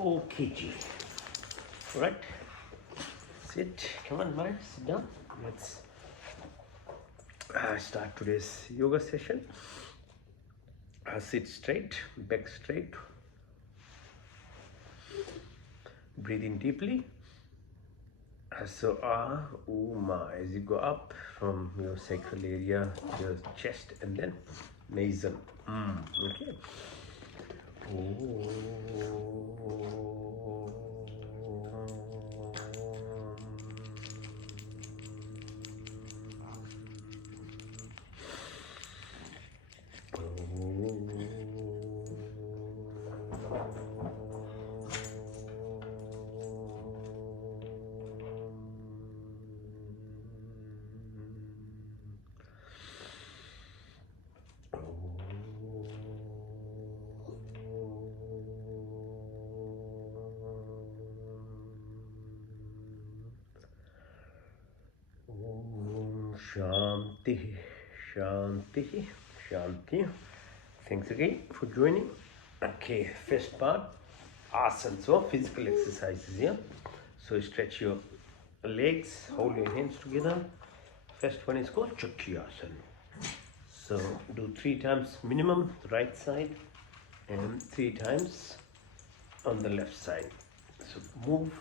Okay, G. Alright. Sit. Come on, man. Sit down. Let's start today's yoga session. Sit straight, back straight. Breathe in deeply. So, ma. As you go up from your sacral area, your chest, and then nasal. Okay. Shanti, Shanti, Shanti. Thanks again for joining. Okay, first part, asana, so physical exercises here. So stretch your legs, hold your hands together. First one is called Chakrasana. So do 3 times minimum, the right side, and 3 times on the left side. So move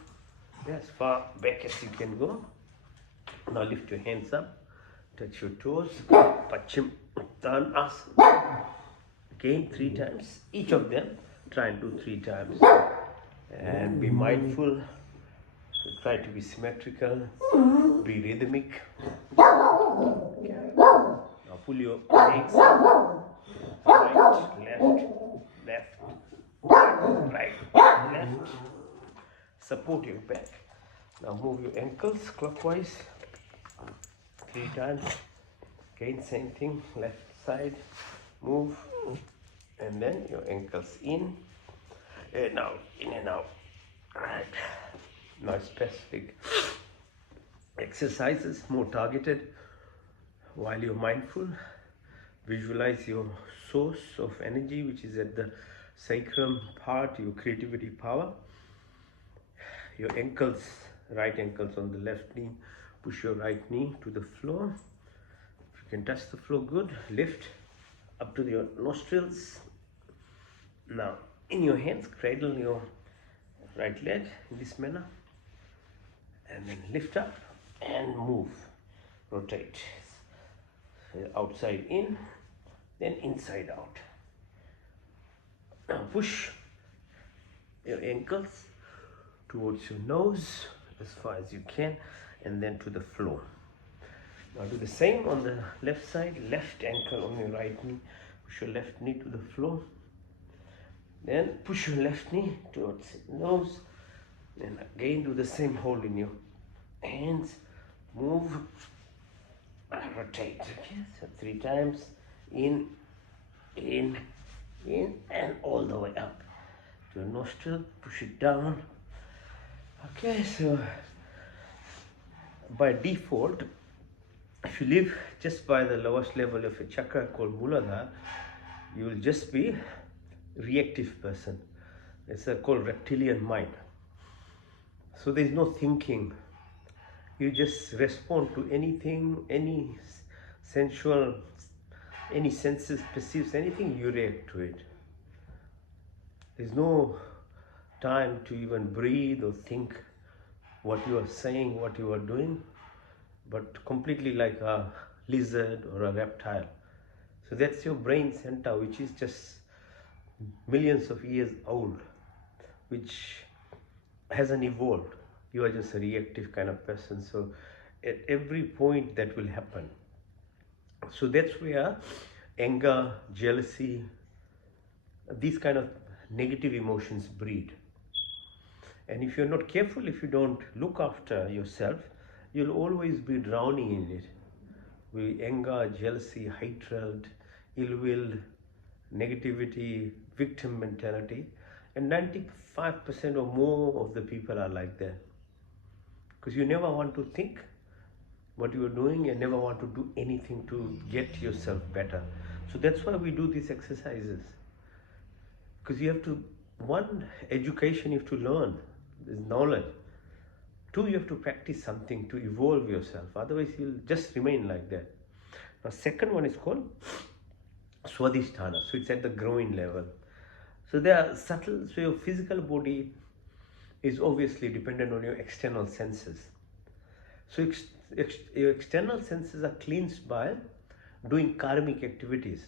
as far back as you can go. Now lift your hands up, touch your toes, Paschim Uttanasana. Again 3 times, each of them try and do 3 times. And be mindful, try to be symmetrical, be rhythmic. Okay. Now pull your legs up, right, left, right, left. Support your back. Now move your ankles clockwise 3 times. Again, same thing, left side, move, and then your ankles in and out, in and out. Right. Now specific exercises, more targeted. While you're mindful, visualize your source of energy, which is at the sacrum part, your creativity power. Your ankles, right ankles on the left knee, push your right knee to the floor. If you can touch the floor, good. Lift up to your nostrils. Now, in your hands, cradle your right leg in this manner. And then lift up and move. Rotate. Outside in, then inside out. Now push your ankles towards your nose as far as you can, and then to the floor. Now do the same on the left side, left ankle on your right knee, push your left knee to the floor, then push your left knee towards your nose, and again do the same, hold in your hands, move, rotate. Okay, so 3 times, in, and all the way up to your nostril, push it down. Okay, so by default, if you live just by the lowest level of a chakra called Muladhara, you will just be reactive person. It's called reptilian mind. So there's no thinking. You just respond to anything, any sensual, any senses perceives anything, you react to it. There's no time to even breathe or think what you are saying, what you are doing, but completely like a lizard or a reptile. So that's your brain center, which is just millions of years old, which hasn't evolved. You are just a reactive kind of person. So at every point that will happen. So that's where anger, jealousy, these kind of negative emotions breed. And if you're not careful, if you don't look after yourself, you'll always be drowning in it. With anger, jealousy, hatred, ill will, negativity, victim mentality. And 95% or more of the people are like that. Because you never want to think what you are doing and never want to do anything to get yourself better. So that's why we do these exercises. Because you have to one, education you have to learn, is knowledge. Two, you have to practice something to evolve yourself. Otherwise, you'll just remain like that. Now, second one is called Swadhisthana. So it's at the growing level. So they are subtle. So your physical body is obviously dependent on your external senses. So your external senses are cleansed by doing karmic activities.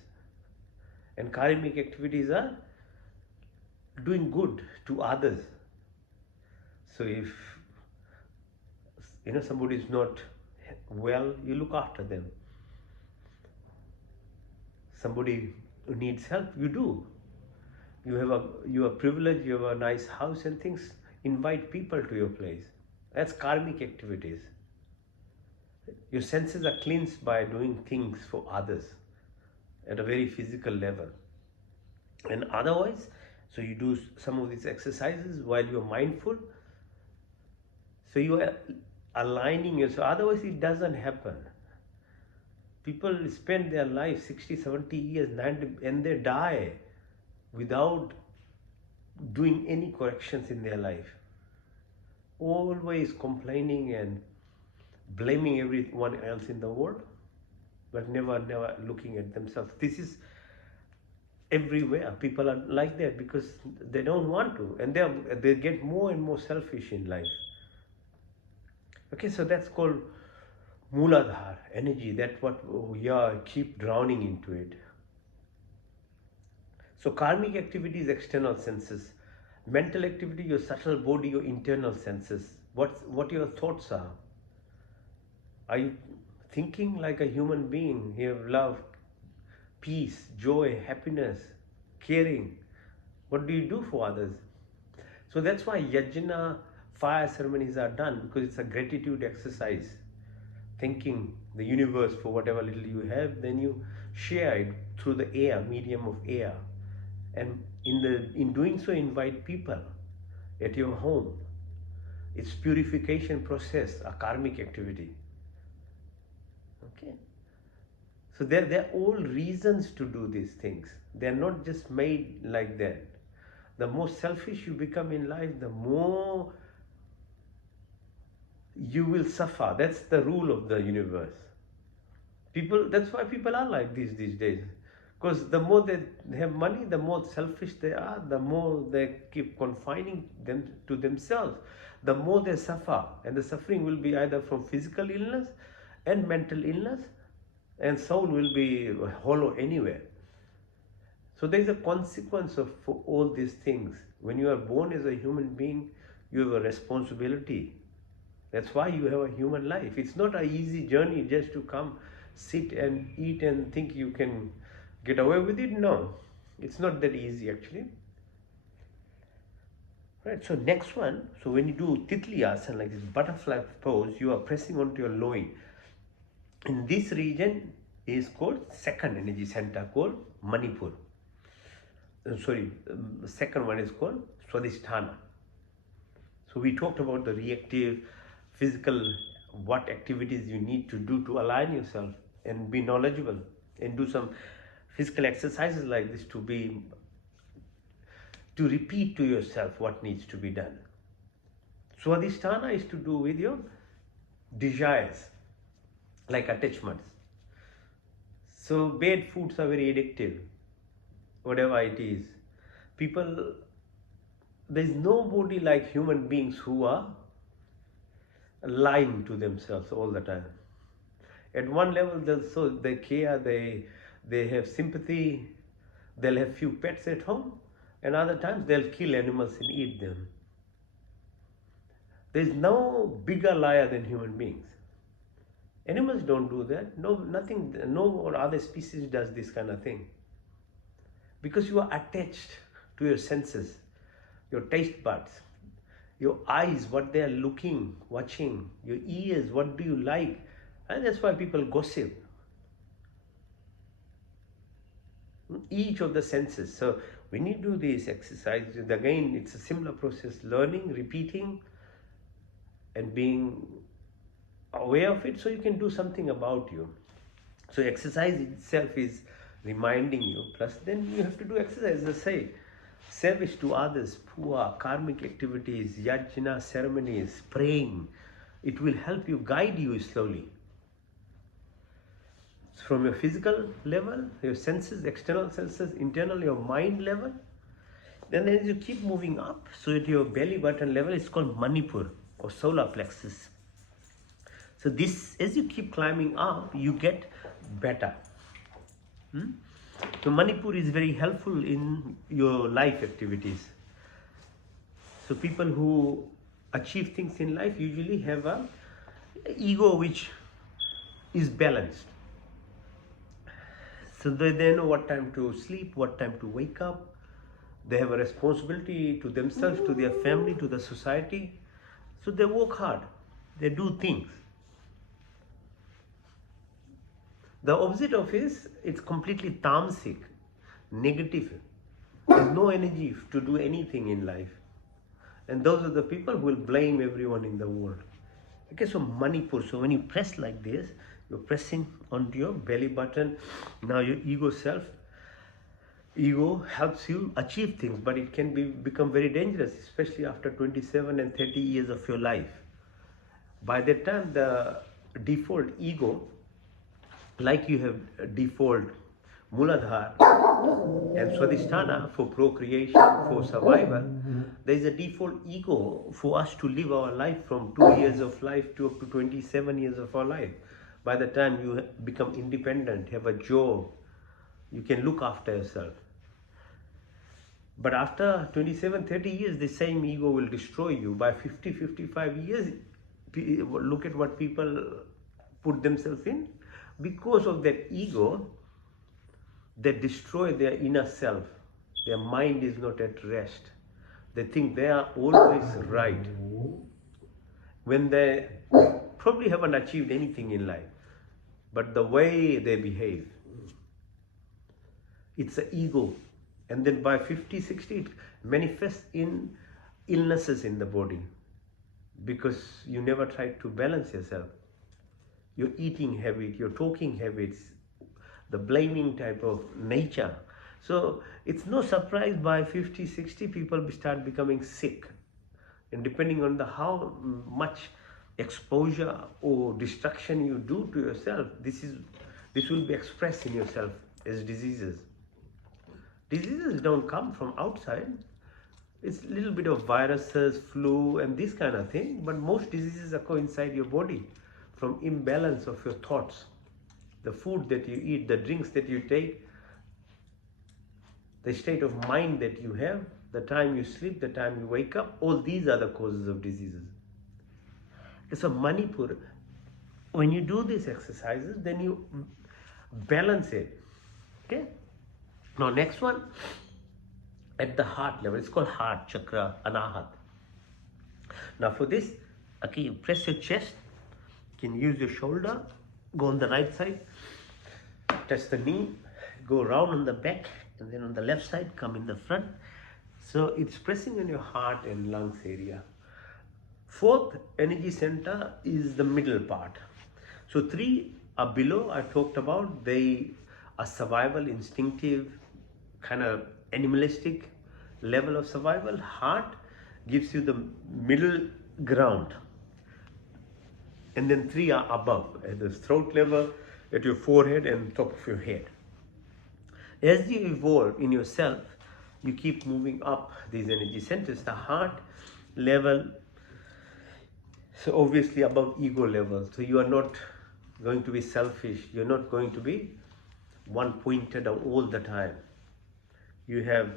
And karmic activities are doing good to others. So if somebody is not well, you look after them. Somebody who needs help, you do. You are privileged, you have a nice house and things, invite people to your place. That's karmic activities. Your senses are cleansed by doing things for others at a very physical level. And otherwise, so you do some of these exercises while you're mindful. So you are aligning yourself. Otherwise, it doesn't happen. People spend their life 60, 70 years, 90, and they die without doing any corrections in their life. Always complaining and blaming everyone else in the world, but never looking at themselves. This is everywhere. People are like that because they don't want to, and they get more and more selfish in life. Okay, so that's called Mooladhara energy. That's what we are keep drowning into it. So karmic activity is external senses. Mental activity, your subtle body, your internal senses. What your thoughts are. Are you thinking like a human being? You have love, peace, joy, happiness, caring. What do you do for others? So that's why yajna, fire ceremonies are done, because it's a gratitude exercise. Thanking the universe for whatever little you have, then you share it through the air, medium of air. And in doing so, invite people at your home. It's purification process, a karmic activity. Okay. So they're all reasons to do these things. They're not just made like that. The more selfish you become in life, the more you will suffer. That's the rule of the universe. That's why people are like this these days. Because the more they have money, the more selfish they are, the more they keep confining them to themselves, the more they suffer. And the suffering will be either from physical illness and mental illness, and soul will be hollow anywhere. So there is a consequence for all these things. When you are born as a human being, you have a responsibility. That's why you have a human life. It's not an easy journey just to come, sit and eat and think you can get away with it. No, it's not that easy actually. Right, so next one, so when you do Titli Asana, like this butterfly pose, you are pressing onto your loin. In this region is called second energy center, called Manipur. Second one is called Swadhisthana. So we talked about the reactive, physical, what activities you need to do to align yourself and be knowledgeable, and do some physical exercises like this to repeat to yourself what needs to be done. Swadhisthana is to do with your desires, like attachments. So bad foods are very addictive, whatever it is. There's nobody like human beings who are lying to themselves all the time. At one level, they care, they have sympathy, they'll have few pets at home, and other times they'll kill animals and eat them. There's no bigger liar than human beings. Animals don't do that. No other species does this kind of thing. Because you are attached to your senses, your taste buds, your eyes, what they are looking, watching, your ears, what do you like, and that's why people gossip. Each of the senses. So when you do this exercise, again, it's a similar process: learning, repeating, and being aware of it, so you can do something about you. So exercise itself is reminding you. Plus, then you have to do exercise, as I say. Service to others, puja, karmic activities, yajna ceremonies, praying. It will help you, guide you slowly. From your physical level, your senses, external senses, internal, your mind level. Then as you keep moving up, so at your belly button level, it's called Manipur or solar plexus. So this, as you keep climbing up, you get better. So Manipur is very helpful in your life activities. So people who achieve things in life usually have a ego which is balanced. So they know what time to sleep, what time to wake up. They have a responsibility to themselves, to their family, to the society. So they work hard. They do things. The opposite of it's completely tamasic, negative. There's no energy to do anything in life. And those are the people who will blame everyone in the world. Okay, so Manipur. So when you press like this, you're pressing onto your belly button. Now your ego helps you achieve things, but it can become very dangerous, especially after 27 and 30 years of your life. By that time, the default ego, like you have default Muladhara and Swadhisthana for procreation, for survival, there is a default ego for us to live our life from 2 years of life to up to 27 years of our life. By the time you become independent, have a job, you can look after yourself. But after 27, 30 years, the same ego will destroy you. By 50, 55 years, look at what people put themselves in. Because of that ego, they destroy their inner self. Their mind is not at rest. They think they are always right, when they probably haven't achieved anything in life. But the way they behave, it's an ego. And then by 50, 60, it manifests in illnesses in the body, because you never try to balance yourself. Your eating habit, your talking habits, the blaming type of nature. So it's no surprise by 50, 60 people start becoming sick. And depending on how much exposure or destruction you do to yourself, this will be expressed in yourself as diseases. Diseases don't come from outside. It's a little bit of viruses, flu, and this kind of thing. But most diseases occur inside your body from imbalance of your thoughts. The food that you eat, the drinks that you take, the state of mind that you have, the time you sleep, the time you wake up, all these are the causes of diseases. So Manipur, when you do these exercises, then you balance it. Okay? Now next one, at the heart level, it's called heart chakra, anahat. Now for this, okay, you press your chest, you can use your shoulder, go on the right side, touch the knee, go around on the back, and then on the left side, come in the front. So it's pressing on your heart and lungs area. Fourth energy center is the middle part. So three are below, I talked about. They are survival, instinctive, kind of animalistic level of survival. Heart gives you the middle ground. And then three are above, at the throat level, at your forehead and top of your head. As you evolve in yourself, you keep moving up these energy centers. The heart level, so obviously above ego level. So you are not going to be selfish. You're not going to be one-pointed all the time. You have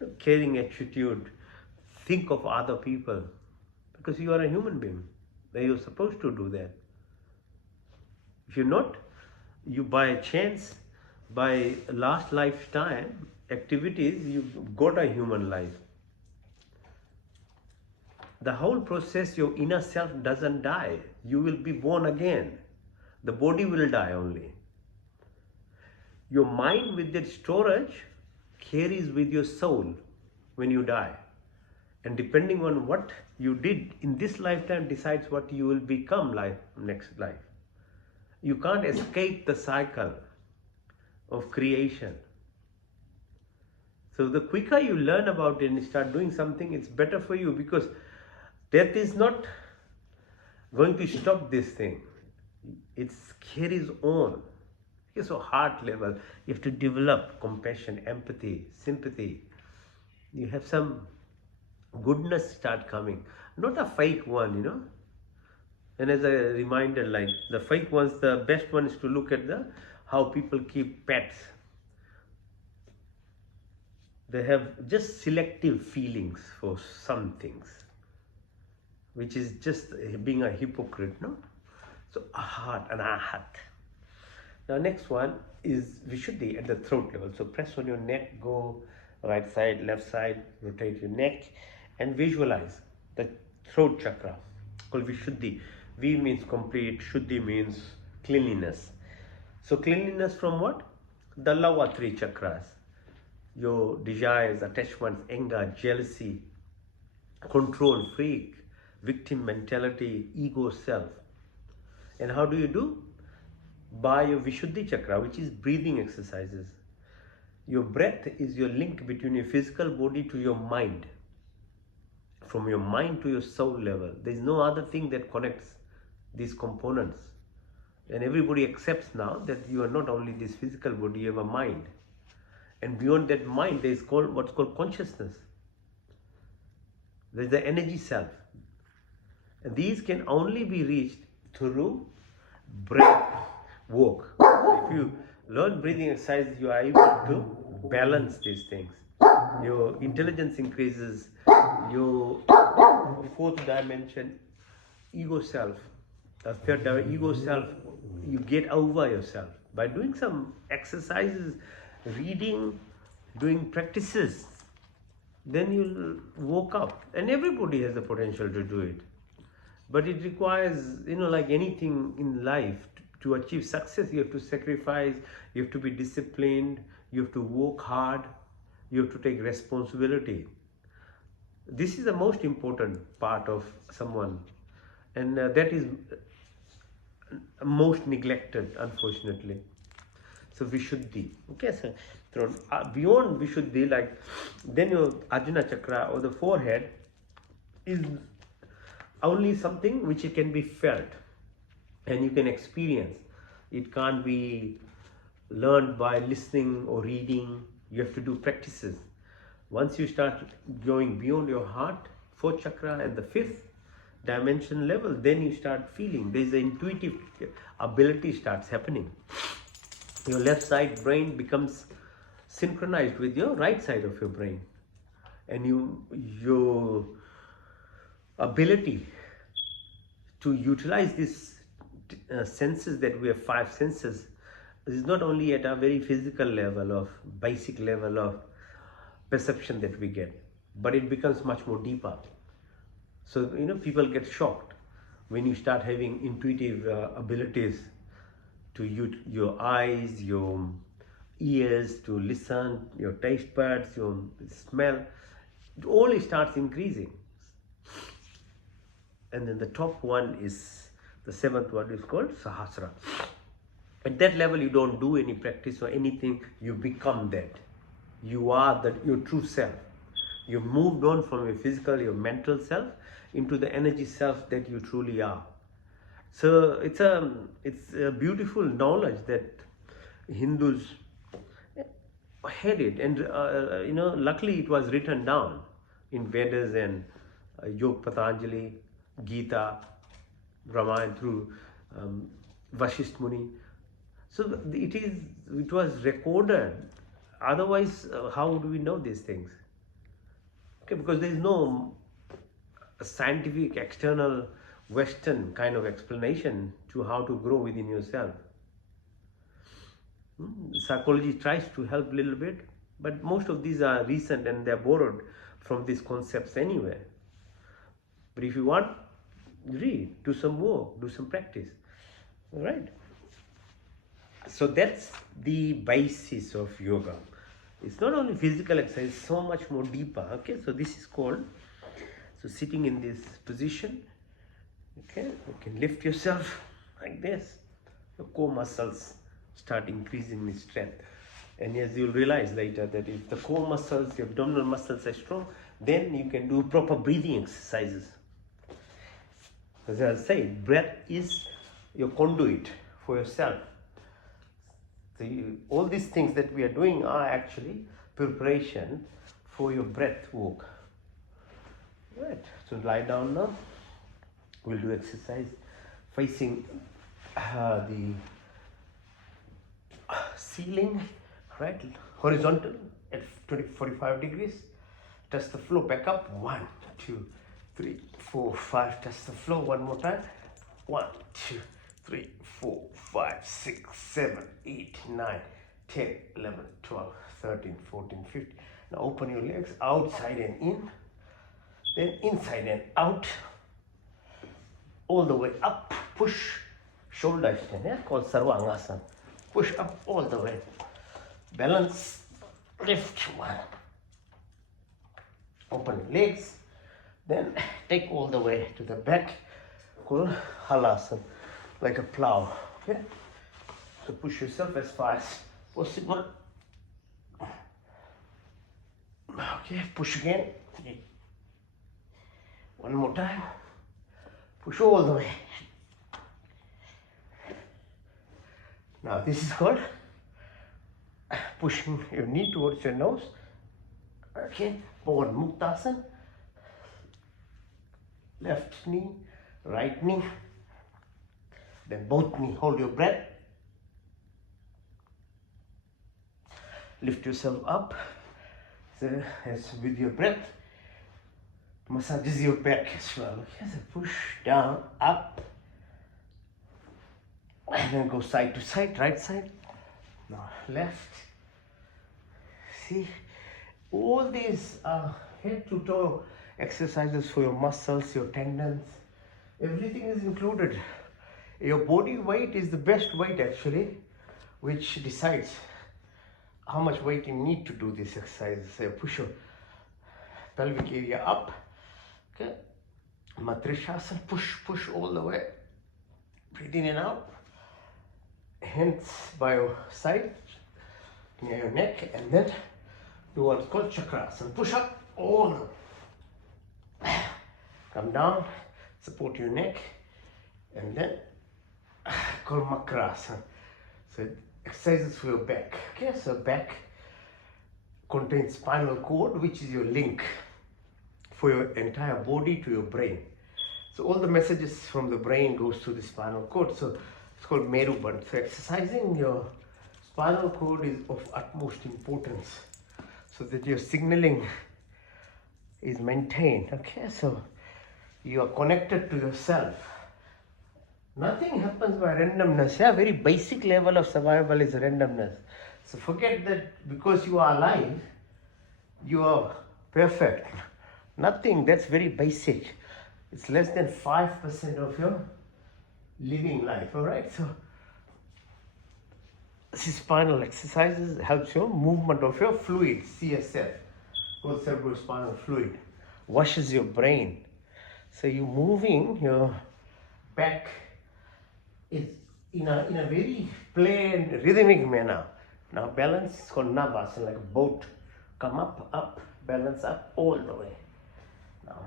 a caring attitude. Think of other people, because you are a human being. You're supposed to do that. If you're not, you by chance, by last lifetime activities, you got a human life. The whole process, your inner self doesn't die. You will be born again. The body will die only. Your mind with that storage carries with your soul when you die. And depending on what you did in this lifetime decides what you will become next life. You can't escape the cycle of creation. So the quicker you learn about it and start doing something, it's better for you, because death is not going to stop this thing. It carries on. Okay, so heart level, you have to develop compassion, empathy, sympathy. You have some goodness start coming, not a fake one. And as a reminder, like the fake ones, the best one is to look at the how people keep pets. They have just selective feelings for some things, which is just being a hypocrite, no? So ahat, anahat. Now next one is Vishuddhi at the throat level. So press on your neck, go right side, left side, rotate your neck, and visualize the throat chakra called Vishuddhi. V means complete, Shuddhi means cleanliness. So cleanliness from what? The lower three chakras. Your desires, attachments, anger, jealousy, control, freak, victim mentality, ego, self. And how do you do? By your Vishuddhi chakra, which is breathing exercises. Your breath is your link between your physical body to your mind. From your mind to your soul level. There is no other thing that connects these components. And everybody accepts now that you are not only this physical body, you have a mind. And beyond that mind, there is what's called consciousness. There is the energy self. And these can only be reached through breath work. If you learn breathing exercises, you are able to balance these things. Your intelligence increases, your fourth dimension, ego self, third dimension, ego self, you get over yourself. By doing some exercises, reading, doing practices, then you'll woke up. And everybody has the potential to do it. But it requires, like anything in life, to achieve success, you have to sacrifice, you have to be disciplined, you have to work hard, you have to take responsibility. This is the most important part of someone, and that is most neglected, unfortunately. So Vishuddhi. Okay, so beyond Vishuddhi, like then your Ajna chakra or the forehead is only something which it can be felt and you can experience. It can't be learned by listening or reading. You have to do practices. Once you start going beyond your heart, fourth chakra and the fifth dimension level, then you start feeling. There's an intuitive ability starts happening. Your left side brain becomes synchronized with your right side of your brain, and your ability to utilize these senses, that we have five senses, is not only at a very physical level of basic level of perception that we get, but it becomes much more deeper. So people get shocked when you start having intuitive abilities to your eyes, your ears to listen, your taste buds, your smell. It all starts increasing. And then the top one is, the seventh one is called Sahasra. At that level, you don't do any practice or anything, you become that. You are your true self. You've moved on from your physical, your mental self into the energy self that you truly are. So it's a beautiful knowledge that Hindus had it, and luckily it was written down in Vedas and Yog Patanjali, Gita, Ramayana through Vasisht Muni. So it was recorded. Otherwise, how do we know these things? Okay, because there is no scientific, external, Western kind of explanation to how to grow within yourself. Psychology tries to help a little bit, but most of these are recent and they're borrowed from these concepts anyway. But if you want, read, do some work, do some practice. All right. So that's the basis of yoga. It's not only physical exercise, so much more deeper. Okay, so this is called, so sitting in this position, okay, you can lift yourself like this. Your core muscles start increasing in strength. And as you'll realize later that if the core muscles, the abdominal muscles are strong, then you can do proper breathing exercises. As I said, breath is your conduit for yourself. So all these things that we are doing are actually preparation for your breath work. Right. So lie down now. We'll do exercise facing the ceiling, right? Horizontal at 45 degrees. Touch the floor. Back up. 1, 2, 3, 4, 5. Touch the floor one more time. 1, 2, 3, 4, 5, 6, 7, 8, 9, 10, 11, 12, 13, 14, 15. Now open your legs outside and in, then inside and out, all the way up. Push shoulder extension, yeah, called Sarvangasana. Push up all the way. Balance, lift, 1. Open your legs, then take all the way to the back, called Halasana, like a plow. Okay? So push yourself as far as possible. Okay, push again. One more time. Push all the way. Now this is called pushing your knee towards your nose. Okay, Pawan Muktasana. Left knee, right knee. Then both knee. Hold your breath. Lift yourself up. So as with your breath, massages your back as well. Okay, so push down, up. And then go side to side, right side. Now left. See, all these are head to toe exercises for your muscles, your tendons. Everything is included. Your body weight is the best weight actually, which decides how much weight you need to do this exercise. So push your pelvic area up. Okay. Matrishasana, push all the way. Breathe in and out. Hands by your side, near your neck, and then do what's called chakrasana. Push up all the way. Come down, support your neck, and then called makrasana. So exercises for your back. Okay, so back contains spinal cord, which is your link for your entire body to your brain. So all the messages from the brain goes to the spinal cord. So it's called Meruband. So exercising your spinal cord is of utmost importance so that your signaling is maintained. Okay, so you are connected to yourself. Nothing happens by randomness. Yeah, very basic level of survival is randomness. So forget that because you are alive, you are perfect. Nothing, that's very basic. It's less than 5% of your living life, all right? So these spinal exercises helps your movement of your fluid, CSF, called cerebrospinal fluid, washes your brain. So you're moving your back is in a very plain, rhythmic manner. Now balance is called Navasana, like a boat. Come up, balance up all the way. Now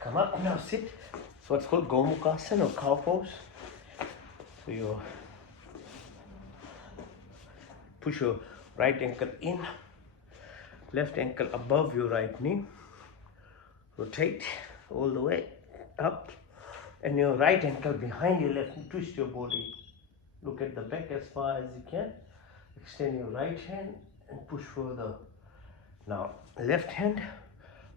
come up, now sit. So what's called Gomukhasana or cow pose. So you push your right ankle in, left ankle above your right knee. Rotate all the way up, and your right ankle behind your left knee. Twist your body. Look at the back as far as you can. Extend your right hand and push further. Now left hand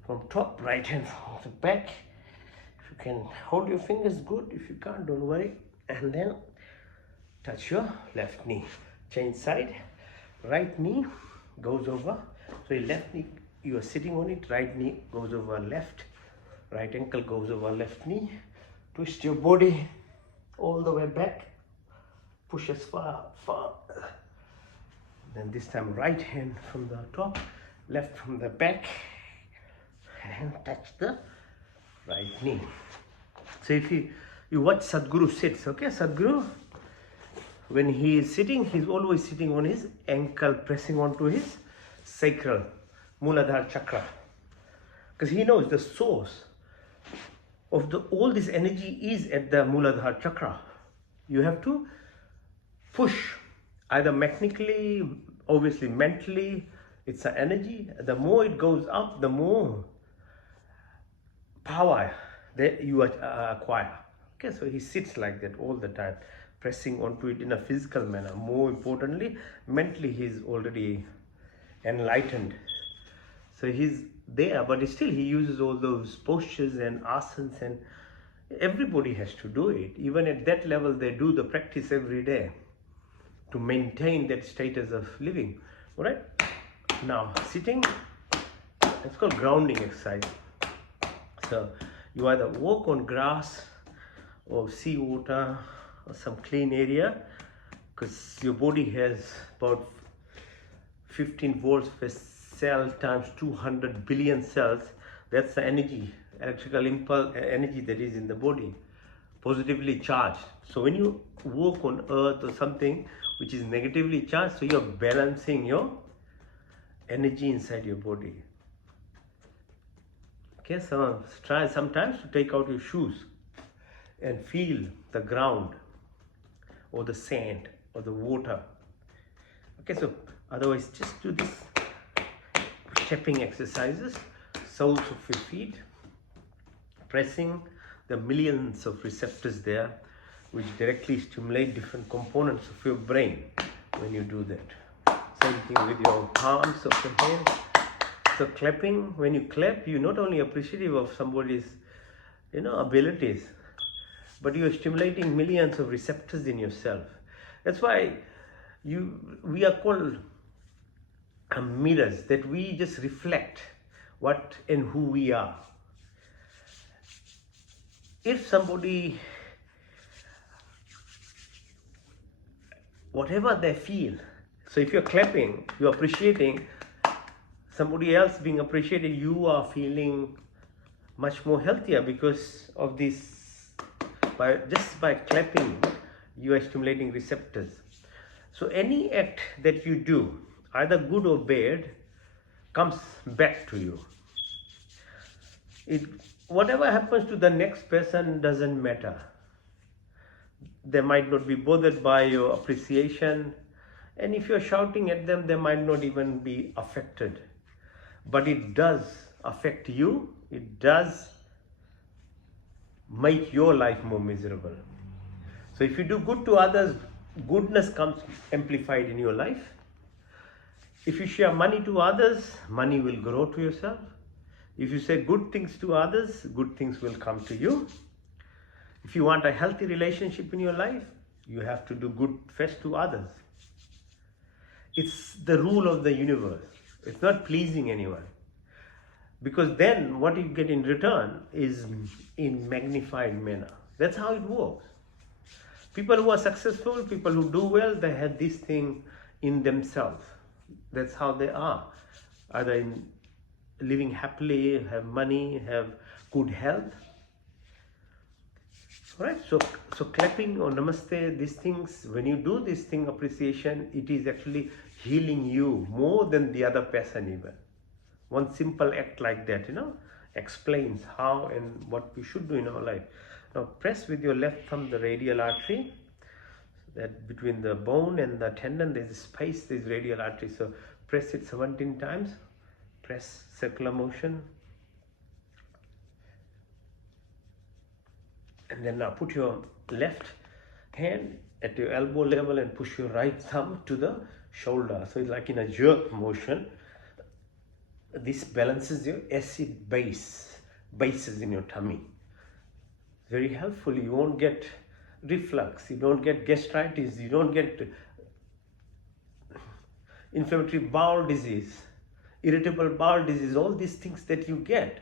from top, right hand from the back. If you can hold your fingers, good. If you can't, don't worry. And then touch your left knee. Change side. Right knee goes over. So your left knee, you are sitting on it. Right knee goes over left. Right ankle goes over left knee. Twist your body all the way back. Push as far. Then this time right hand from the top, left from the back, and touch the right knee. So if you watch Sadhguru sits, okay, Sadhguru when he is sitting, he's always sitting on his ankle, pressing onto his sacral, Muladhara chakra. Because he knows the source of all this energy is at the Muladhara chakra. You have to push, either mechanically, obviously mentally, it's an energy. The more it goes up, the more power that you acquire. Okay, so he sits like that all the time, pressing onto it in a physical manner. More importantly, mentally he's already enlightened. So he's there, but still he uses all those postures and asanas, and everybody has to do it. Even at that level, they do the practice every day to maintain that status of living. All right? Now, sitting, it's called grounding exercise. So you either walk on grass or sea water or some clean area, because your body has about 15 volts per cell times 200 billion cells. That's the energy, electrical impulse energy that is in the body, positively charged. So when you walk on earth or something which is negatively charged, so you're balancing your energy inside your body. Okay, so try sometimes to take out your shoes and feel the ground or the sand or the water. Okay, so otherwise just do this stepping exercises, soles of your feet, pressing the millions of receptors there, which directly stimulate different components of your brain when you do that. Same thing with your palms of your hands. So clapping, when you clap, you're not only appreciative of somebody's, abilities, but you're stimulating millions of receptors in yourself. That's why we are called mirrors, that we just reflect what and who we are. If somebody, whatever they feel, so if you're clapping, you're appreciating somebody else being appreciated, you are feeling much more healthier because of this. Just by clapping, you are stimulating receptors. So any act that you do, either good or bad, comes back to you. Whatever happens to the next person doesn't matter. They might not be bothered by your appreciation, and if you're shouting at them, they might not even be affected. But it does affect you. It does make your life more miserable. So if you do good to others, goodness comes amplified in your life. If you share money to others, money will grow to yourself. If you say good things to others, good things will come to you. If you want a healthy relationship in your life, you have to do good first to others. It's the rule of the universe. It's not pleasing anyone. Because then what you get in return is in magnified manner. That's how it works. People who are successful, people who do well, they have this thing in themselves. That's how they are. Either in living happily, have money, have good health. Alright, so clapping or namaste, these things, when you do this thing, appreciation, it is actually healing you more than the other person even. One simple act like that, explains how and what we should do in our life. Now press with your left thumb the radial artery, that between the bone and the tendon there's a space, there's radial artery. So press it 17 times, press circular motion. And then now put your left hand at your elbow level and push your right thumb to the shoulder. So it's like in a jerk motion. This balances your acid bases in your tummy. Very helpful. You won't get reflux, you don't get gastritis, you don't get inflammatory bowel disease, irritable bowel disease, all these things that you get.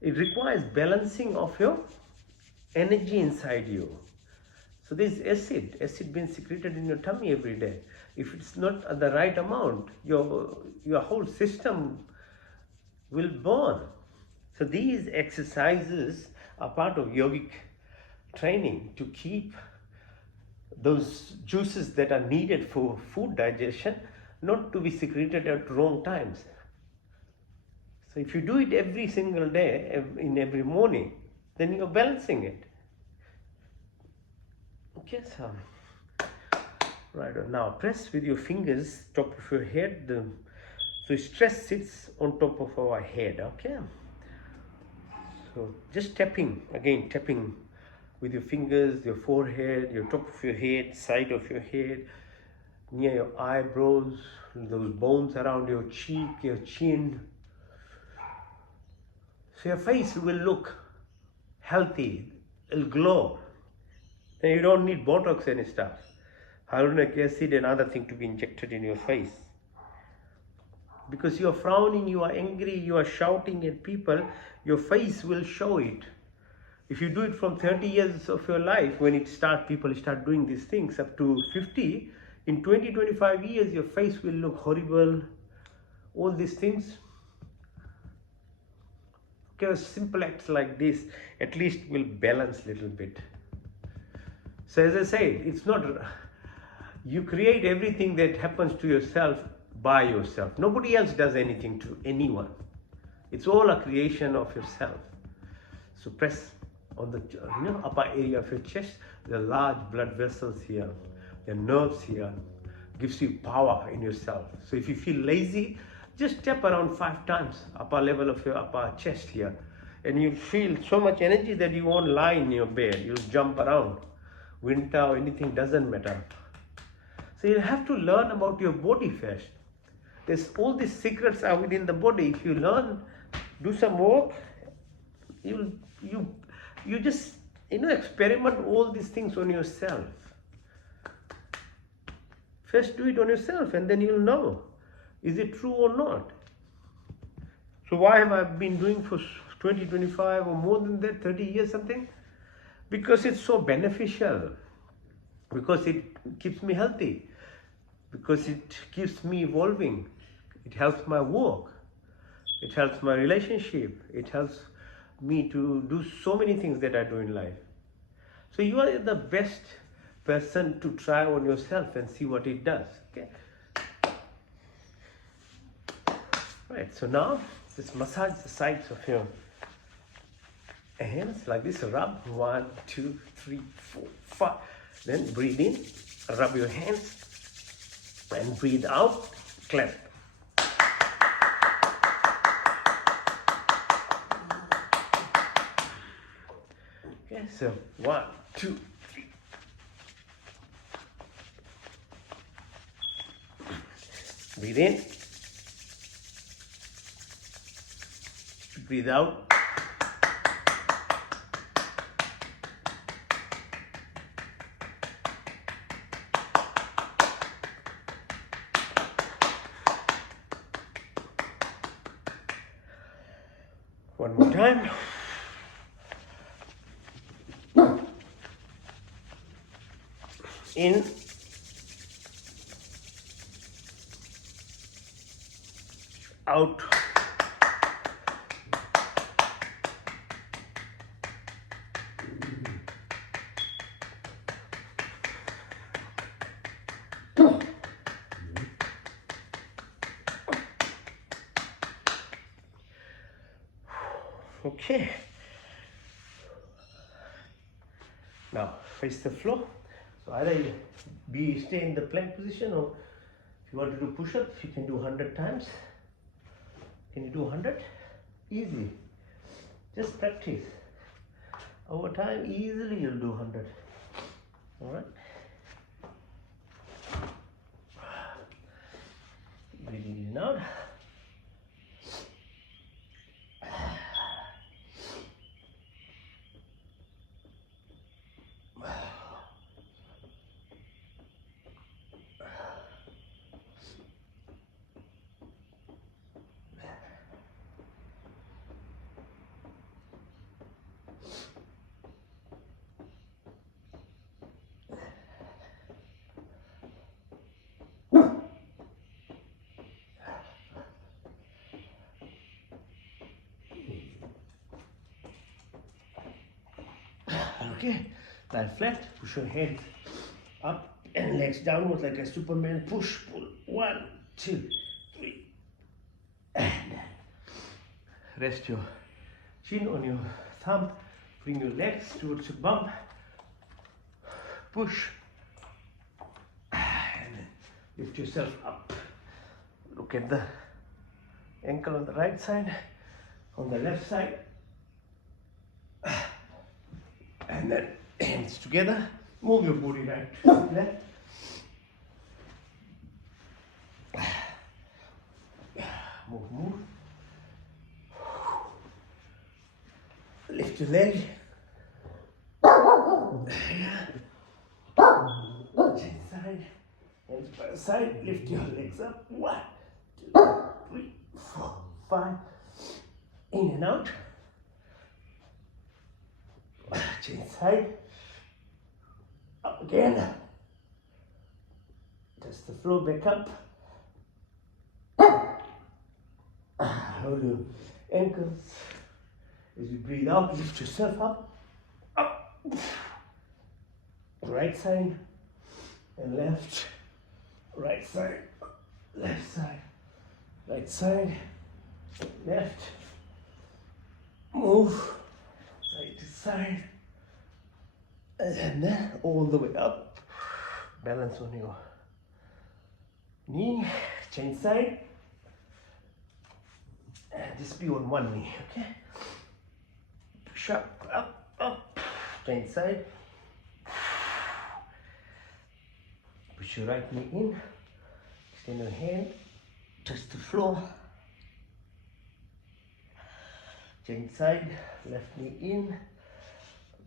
It requires balancing of your energy inside you. So this acid being secreted in your tummy every day. If it's not at the right amount, your whole system will burn. So these exercises are part of yogic training to keep those juices that are needed for food digestion not to be secreted at wrong times. So if you do it every single day, in every morning, then you're balancing it. Okay, so right now press with your fingers top of your head. So stress sits on top of our head. Okay, so just tapping with your fingers, your forehead, your top of your head, side of your head, near your eyebrows, those bones around your cheek, your chin. So your face will look healthy, it'll glow. And you don't need Botox and stuff. Hyaluronic acid and other thing to be injected in your face. Because you are frowning, you are angry, you are shouting at people, your face will show it. If you do it from 30 years of your life, when people start doing these things up to 50, in 20-25 years, your face will look horrible. All these things. Okay, simple acts like this at least will balance a little bit. So as I said, it's not, you create everything that happens to yourself by yourself. Nobody else does anything to anyone. It's all a creation of yourself. So press on the upper area of your chest, the large blood vessels here, the nerves here, gives you power in yourself. So if you feel lazy, just tap around 5 times upper level of your upper chest here, and you'll feel so much energy that you won't lie in your bed. You'll jump around. Winter or anything, doesn't matter. So you have to learn about your body first. All these secrets are within the body. If you learn, do some work, you just experiment all these things on yourself. First do it on yourself, and then you'll know, is it true or not? So why have I been doing for 20, 25 or more than that, 30 years something? Because it's so beneficial, because it keeps me healthy, because it keeps me evolving, it helps my work, it helps my relationship, it helps me to do so many things that I do in life. So you are the best person to try on yourself and see what it does. Okay. Right, so now just massage the sides of your hands like this. Rub 1, 2, 3, 4, 5. Then breathe in, rub your hands, and breathe out, clap. Okay, so 1, 2, 3. Breathe in, breathe out. One more time. In, out. Okay. Now face the floor. So either you stay in the plank position, or if you want to do push-ups, you can do 100 times. Can you do 100? Easy. Just practice. Over time, easily you'll do 100. All right. Breathing in and out. Okay, lie flat, push your hands up and legs downwards like a Superman. Push, pull. 1, 2, 3. And rest your chin on your thumb. Bring your legs towards your bum. Push. And lift yourself up. Look at the ankle on the right side, on the left side. And then hands together. Move your body right to left. Move. Lift your leg. Chin side. Hands by the side. Lift your legs up. 1, 2, 3, 4, 5. In and out. Chin side. Up again. Touch the floor, back up. Hold your ankles. As you breathe out, lift yourself up. Up. Right side and left. Right side, left side. Right side, left. Move side to side. And then all the way up. Balance on your knee, change side. And just be on one knee, okay? Push up, change side. Push your right knee in. Extend your hand, touch the floor. Change side, left knee in.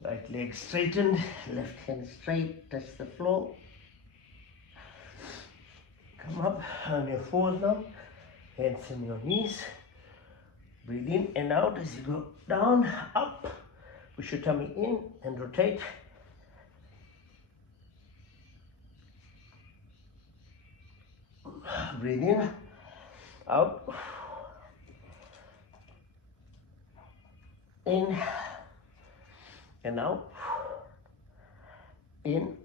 Right leg straightened, left hand straight, touch the floor. Come up on your fours now, hands on your knees. Breathe in and out as you go down, up. Push your tummy in and rotate. Breathe in, out. In and out. In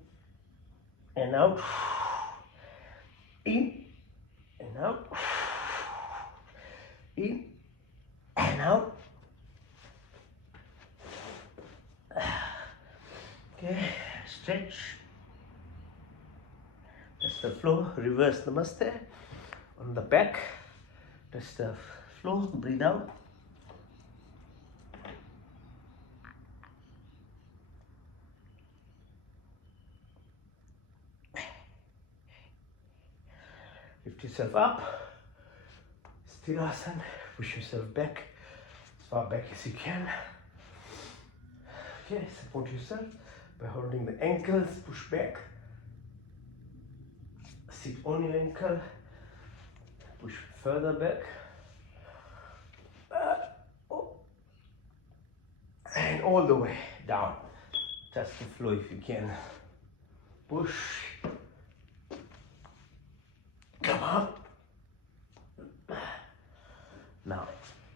and out. In and out. In and out. Okay, stretch. Touch the floor, reverse namaste on the back. Touch the floor, breathe out. Lift yourself up. Sthirasana. Push yourself back as far back as you can. Okay, support yourself by holding the ankles, push back. Sit on your ankle, push further back. And all the way down. Touch the floor if you can. Push. Come up. Now,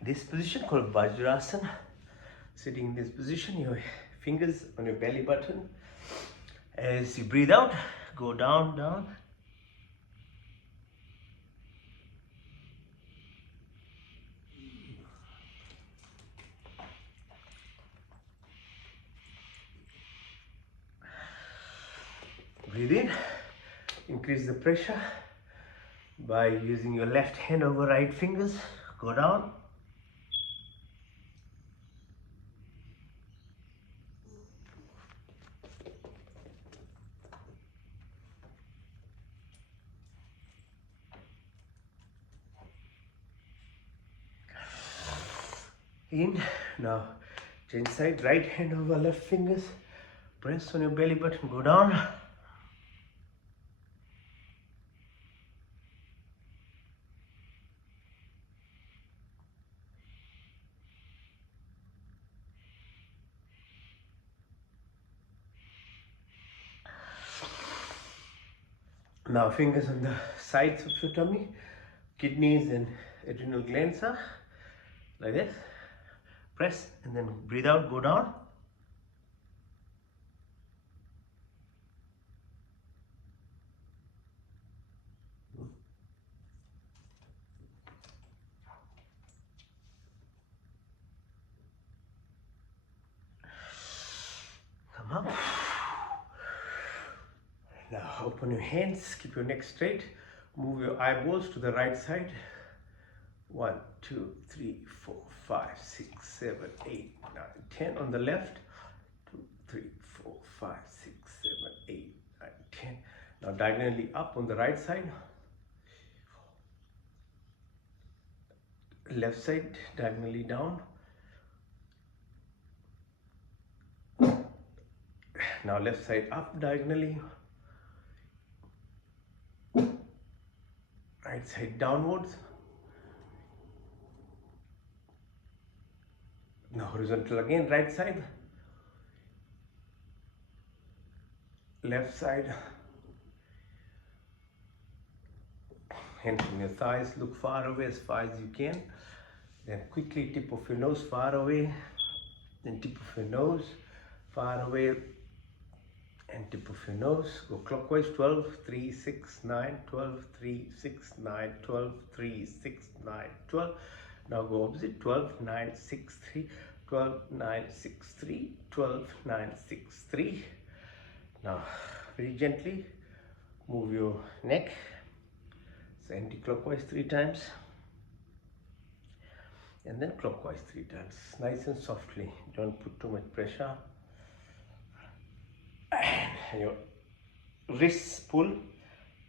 this position called Vajrasana. Sitting in this position, your fingers on your belly button. As you breathe out, go down, down. Breathe in. Increase the pressure by using your left hand over right fingers. Go down. In. Now change side, right hand over left fingers. Press on your belly button, go down. Now fingers on the sides of your tummy, kidneys and adrenal glands are like this. Press and then breathe out, go down. Open your hands, keep your neck straight, move your eyeballs to the right side. 1, 2, 3, 4, 5, 6, 7, 8, 9, 10 on the left. 2, 3, 4, 5, 6, 7, 8, 9, 10. Now diagonally up on the right side. Left side diagonally down. Now left side up diagonally. Right side downwards. Now horizontal again, right side. Left side. Hands on your thighs, look far away as far as you can. Then quickly tip of your nose far away. Then tip of your nose far away. And tip of your nose. Go clockwise. 12, 3, 6, 9, 12, 3, 6, 9, 12, 3, 6, 9, 12. Now go opposite. 12, 9, 6, 3, 12, 9, 6, 3, 12, 9, 6, 3. Now very gently move your neck. So anti-clockwise 3 times. And then clockwise 3 times. Nice and softly. Don't put too much pressure. And your wrists pull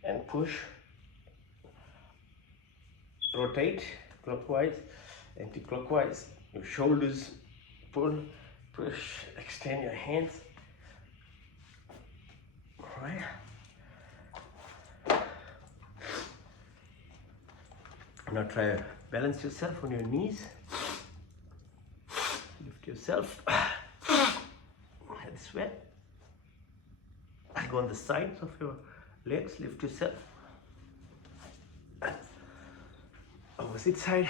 and push. Rotate clockwise, anti-clockwise. Your shoulders pull, push, extend your hands. Alright. Now try to balance yourself on your knees. Lift yourself. This way. Go on the sides of your legs. Lift yourself. Opposite side.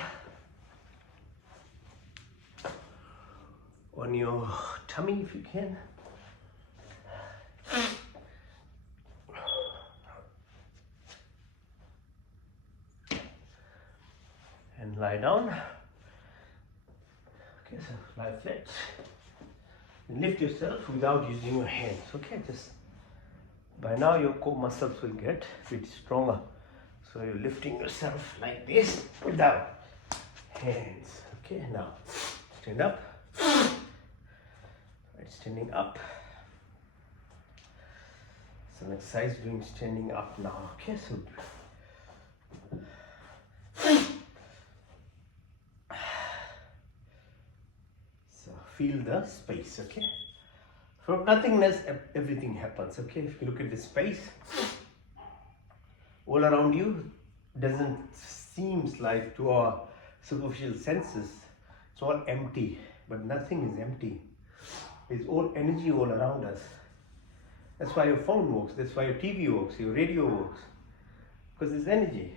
On your tummy if you can. And lie down. Okay, so lie flat. And lift yourself without using your hands. Okay, just by now your core muscles will get a bit stronger. So you're lifting yourself like this without hands. Okay, now stand up. Right, standing up. Some exercise doing standing up now. Okay, so feel the space, okay? From nothingness, everything happens, okay? If you look at the space, all around you doesn't seems like to our superficial senses, it's all empty, but nothing is empty. It's all energy all around us. That's why your phone works, that's why your TV works, your radio works, because it's energy,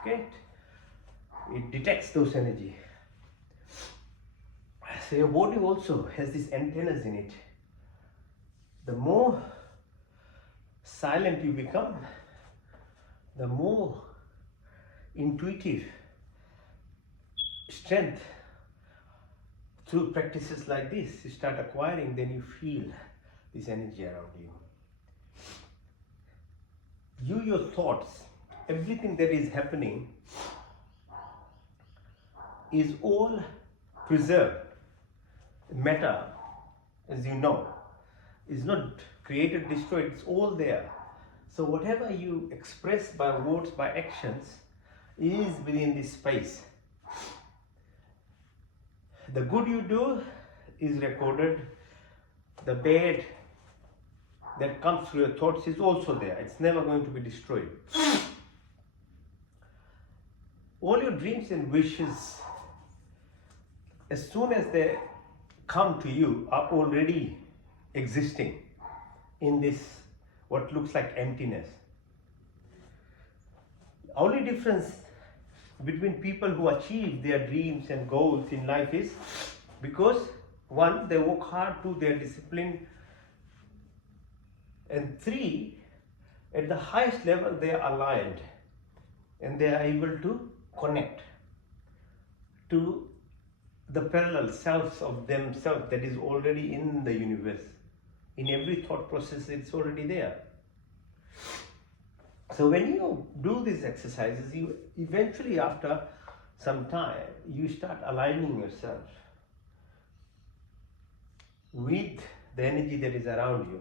okay? It detects those energy. So your body also has these antennas in it. The more silent you become, the more intuitive strength through practices like this you start acquiring, then you feel this energy around you. Your thoughts, everything that is happening is all preserved. Matter, as you know, is not created, destroyed, it's all there. So whatever you express by words, by actions, is within this space. The good you do is recorded. The bad that comes through your thoughts is also there. It's never going to be destroyed. All your dreams and wishes, as soon as they come to you, are already existing in this what looks like emptiness. The only difference between people who achieve their dreams and goals in life is because one, they work hard, two, they are disciplined, and three, at the highest level they are aligned and they are able to connect to the parallel selves of themselves that is already in the universe. In every thought process, it's already there. So when you do these exercises, you eventually, after some time, you start aligning yourself with the energy that is around you.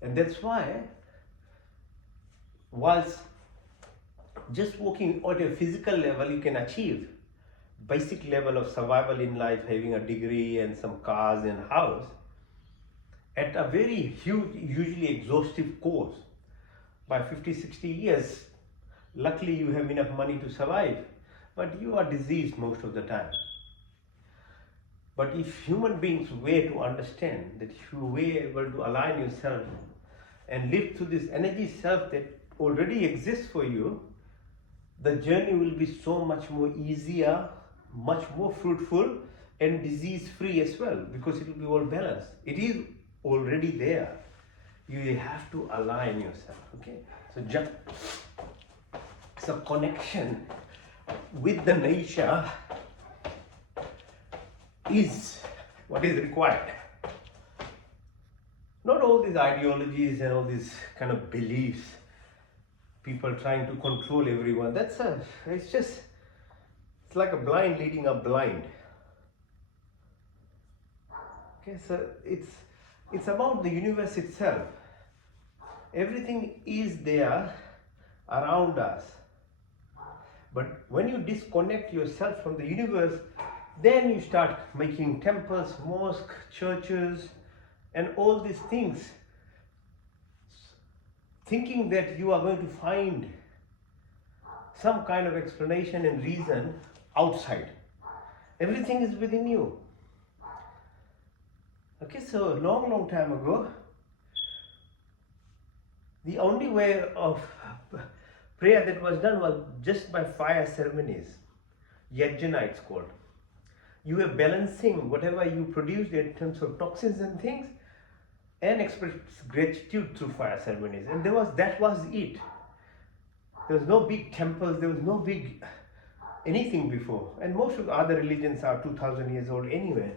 And that's why, whilst just working at a physical level, you can achieve basic level of survival in life, having a degree and some cars and house, at a very huge, usually exhaustive course. By 50, 60 years, luckily you have enough money to survive, but you are diseased most of the time. But if human beings were to understand that you were able to align yourself and live through this energy self that already exists for you, the journey will be so much more easier, much more fruitful, and disease free as well, because it will be all balanced. It is already there. You have to align yourself. Okay, so connection with the nature is what is required. Not all these ideologies and all these kind of beliefs, people trying to control everyone. It's like a blind leading a blind. Okay, so it's about the universe itself. Everything is there around us. But when you disconnect yourself from the universe, then you start making temples, mosques, churches, and all these things, thinking that you are going to find some kind of explanation and reason outside. Everything is within you. Okay, so long time ago, the only way of prayer that was done was just by fire ceremonies. Yajna it's called. You were balancing whatever you produced in terms of toxins and things, and express gratitude through fire ceremonies. And that was it. There was no big temples, there was no big anything before. And most of the other religions are 2000 years old anyway.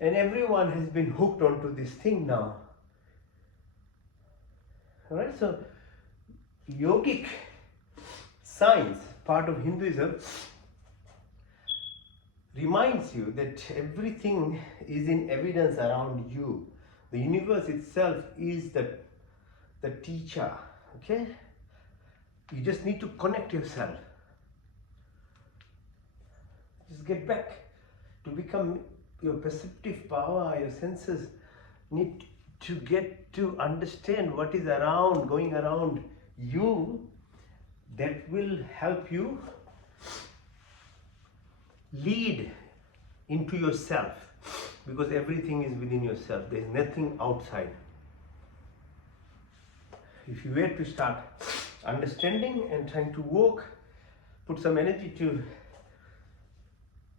And everyone has been hooked onto this thing now. Alright, so yogic science, part of Hinduism, reminds you that everything is in evidence around you. The universe itself is the teacher. Okay? You just need to connect yourself. Just get back to become your perceptive power, your senses need to get to understand what is around, going around you. That will help you lead into yourself, because everything is within yourself. There is nothing outside. If you were to start understanding and trying to work, put some energy to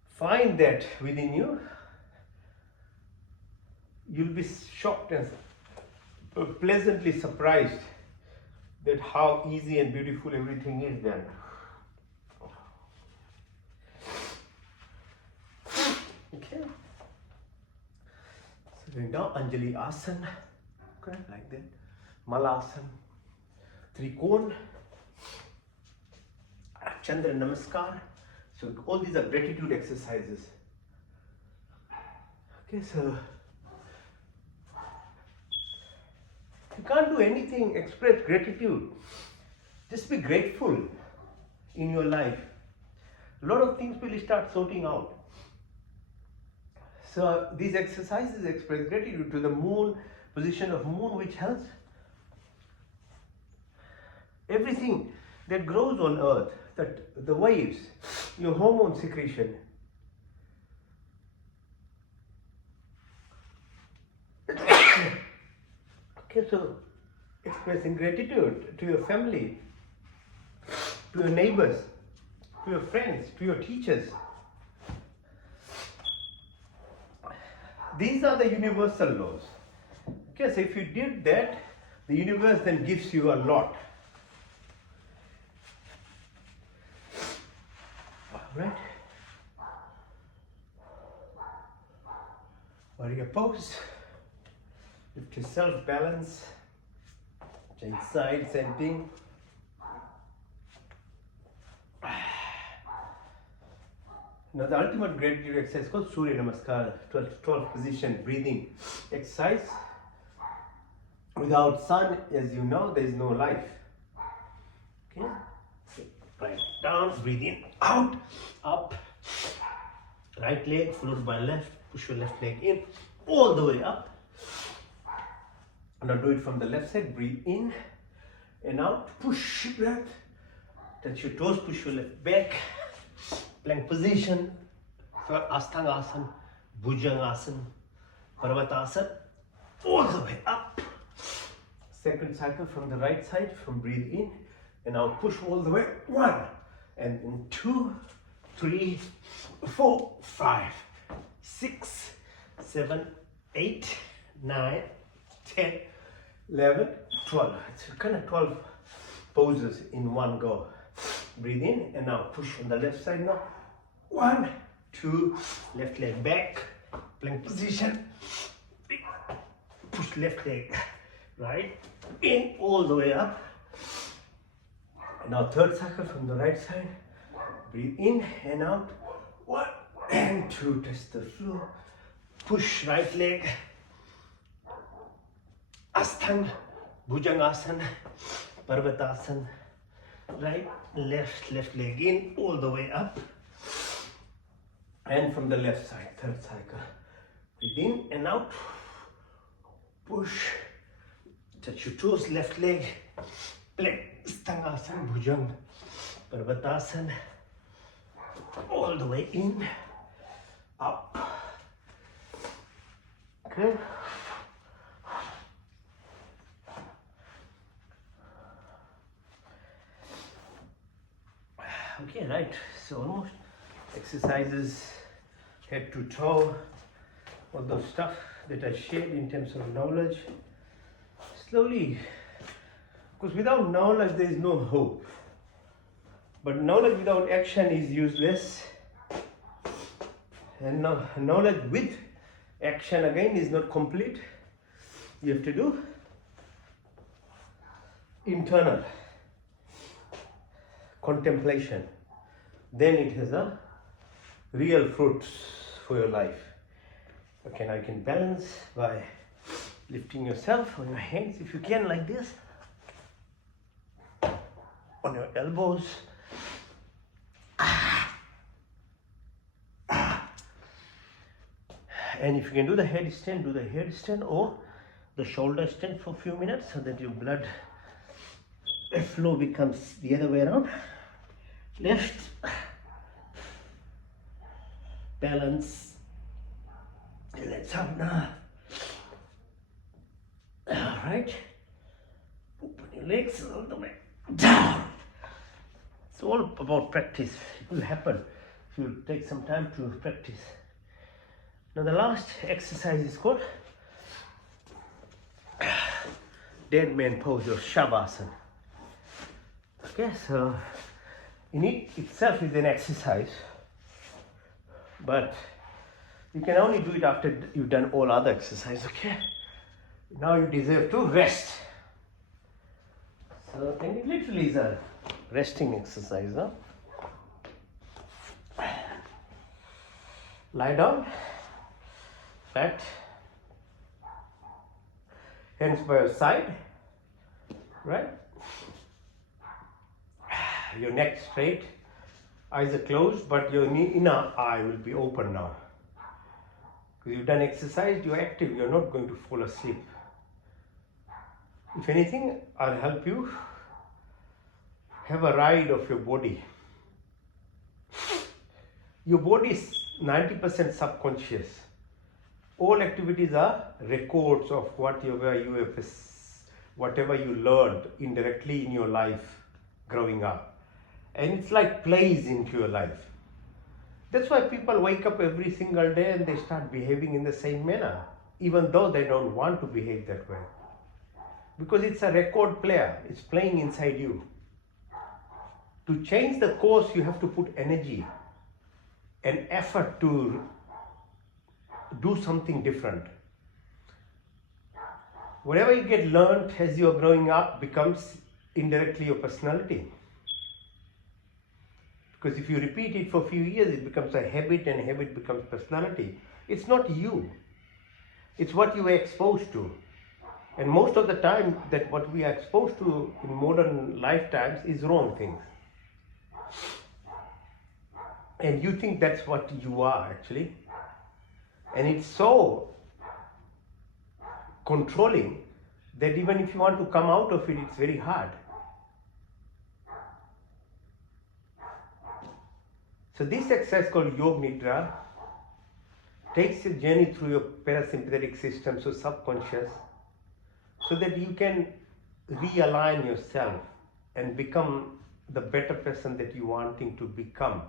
find that within you, you'll be shocked and pleasantly surprised that how easy and beautiful everything is then. Okay. So going down, Anjali Asana, okay, like that. Malasana, Trikon, Chandra Namaskar. So all these are gratitude exercises. Okay, so you can't do anything, express gratitude. Just be grateful in your life. A lot of things will start sorting out. So these exercises express gratitude to the moon, position of moon, which helps everything that grows on earth, that the waves, your hormone secretion. Okay, so expressing gratitude to your family, to your neighbors, to your friends, to your teachers. These are the universal laws. Okay, so if you did that, the universe then gives you a lot. Alright? Warrior pose. Lift yourself, balance. Change side, same thing. Now the ultimate gratitude exercise is called Surya Namaskar, 12 position breathing exercise. Without sun, as you know, there is no life. Okay? Right down, breathe in, out, up. Right leg followed by left, push your left leg in, all the way up. Now do it from the left side, breathe in and out, push back, touch your toes, push your left back, plank position, Asthangasana, Bhujangasana, Parvatasana, all the way up. Second cycle from the right side, from breathe in and now push all the way, 1 and then 2, 3, 4, 5, 6, 7, 8, 9, 10, 11, 12. It's kind of 12 poses in one go. Breathe in and now push on the left side now. 1, 2, left leg back, plank position. Push left leg right in all the way up. Now third cycle from the right side. Breathe in and out. 1 and 2, touch the floor. Push right leg. Asthanga, Bhujangasana, Parvatasana. Right, left leg in, all the way up. And from the left side, third cycle. Breathe in and out. Push. Touch your toes, left leg. Plank, Sthangasana, Bhujanga, Parvatasana. All the way in, up. Okay. Okay, right. So almost exercises head to toe, all those stuff that I shared in terms of knowledge. Slowly, because without knowledge there is no hope. But knowledge without action is useless. And knowledge with action again is not complete. You have to do internal contemplation. Then it has a real fruits for your life. Okay, now you can balance by lifting yourself on your hands if you can, like this, on your elbows. And if you can do the headstand, do the headstand or the shoulder stand for a few minutes so that your blood flow becomes the other way around. Left, balance, let's up now. Alright, open your legs all the way down. It's all about practice. It will happen if you take some time to practice. Now the last exercise is called dead man pose or Shavasana. Okay, so in it itself is an exercise, but you can only do it after you've done all other exercises. Okay, now you deserve to rest. So, and it literally is a resting exercise. Huh? Lie down, flat, hands by your side, right? Your neck straight, eyes are closed, but your inner eye will be open now. Because you've done exercise, you're active, you're not going to fall asleep. If anything, I'll help you have a ride of your body. Your body is 90% subconscious. All activities are records of whatever you learned indirectly in your life growing up. And it's like plays into your life. That's why people wake up every single day and they start behaving in the same manner, even though they don't want to behave that way. Because it's a record player, it's playing inside you. To change the course, you have to put energy and effort to do something different. Whatever you get learned as you are growing up becomes indirectly your personality. Because if you repeat it for a few years, it becomes a habit, and habit becomes personality. It's not you. It's what you were exposed to. And most of the time, that what we are exposed to in modern lifetimes is wrong things. And you think that's what you are actually. And it's so controlling that even if you want to come out of it, it's very hard. So this exercise called Yoga Nidra takes a journey through your parasympathetic system, so subconscious, so that you can realign yourself and become the better person that you're wanting to become.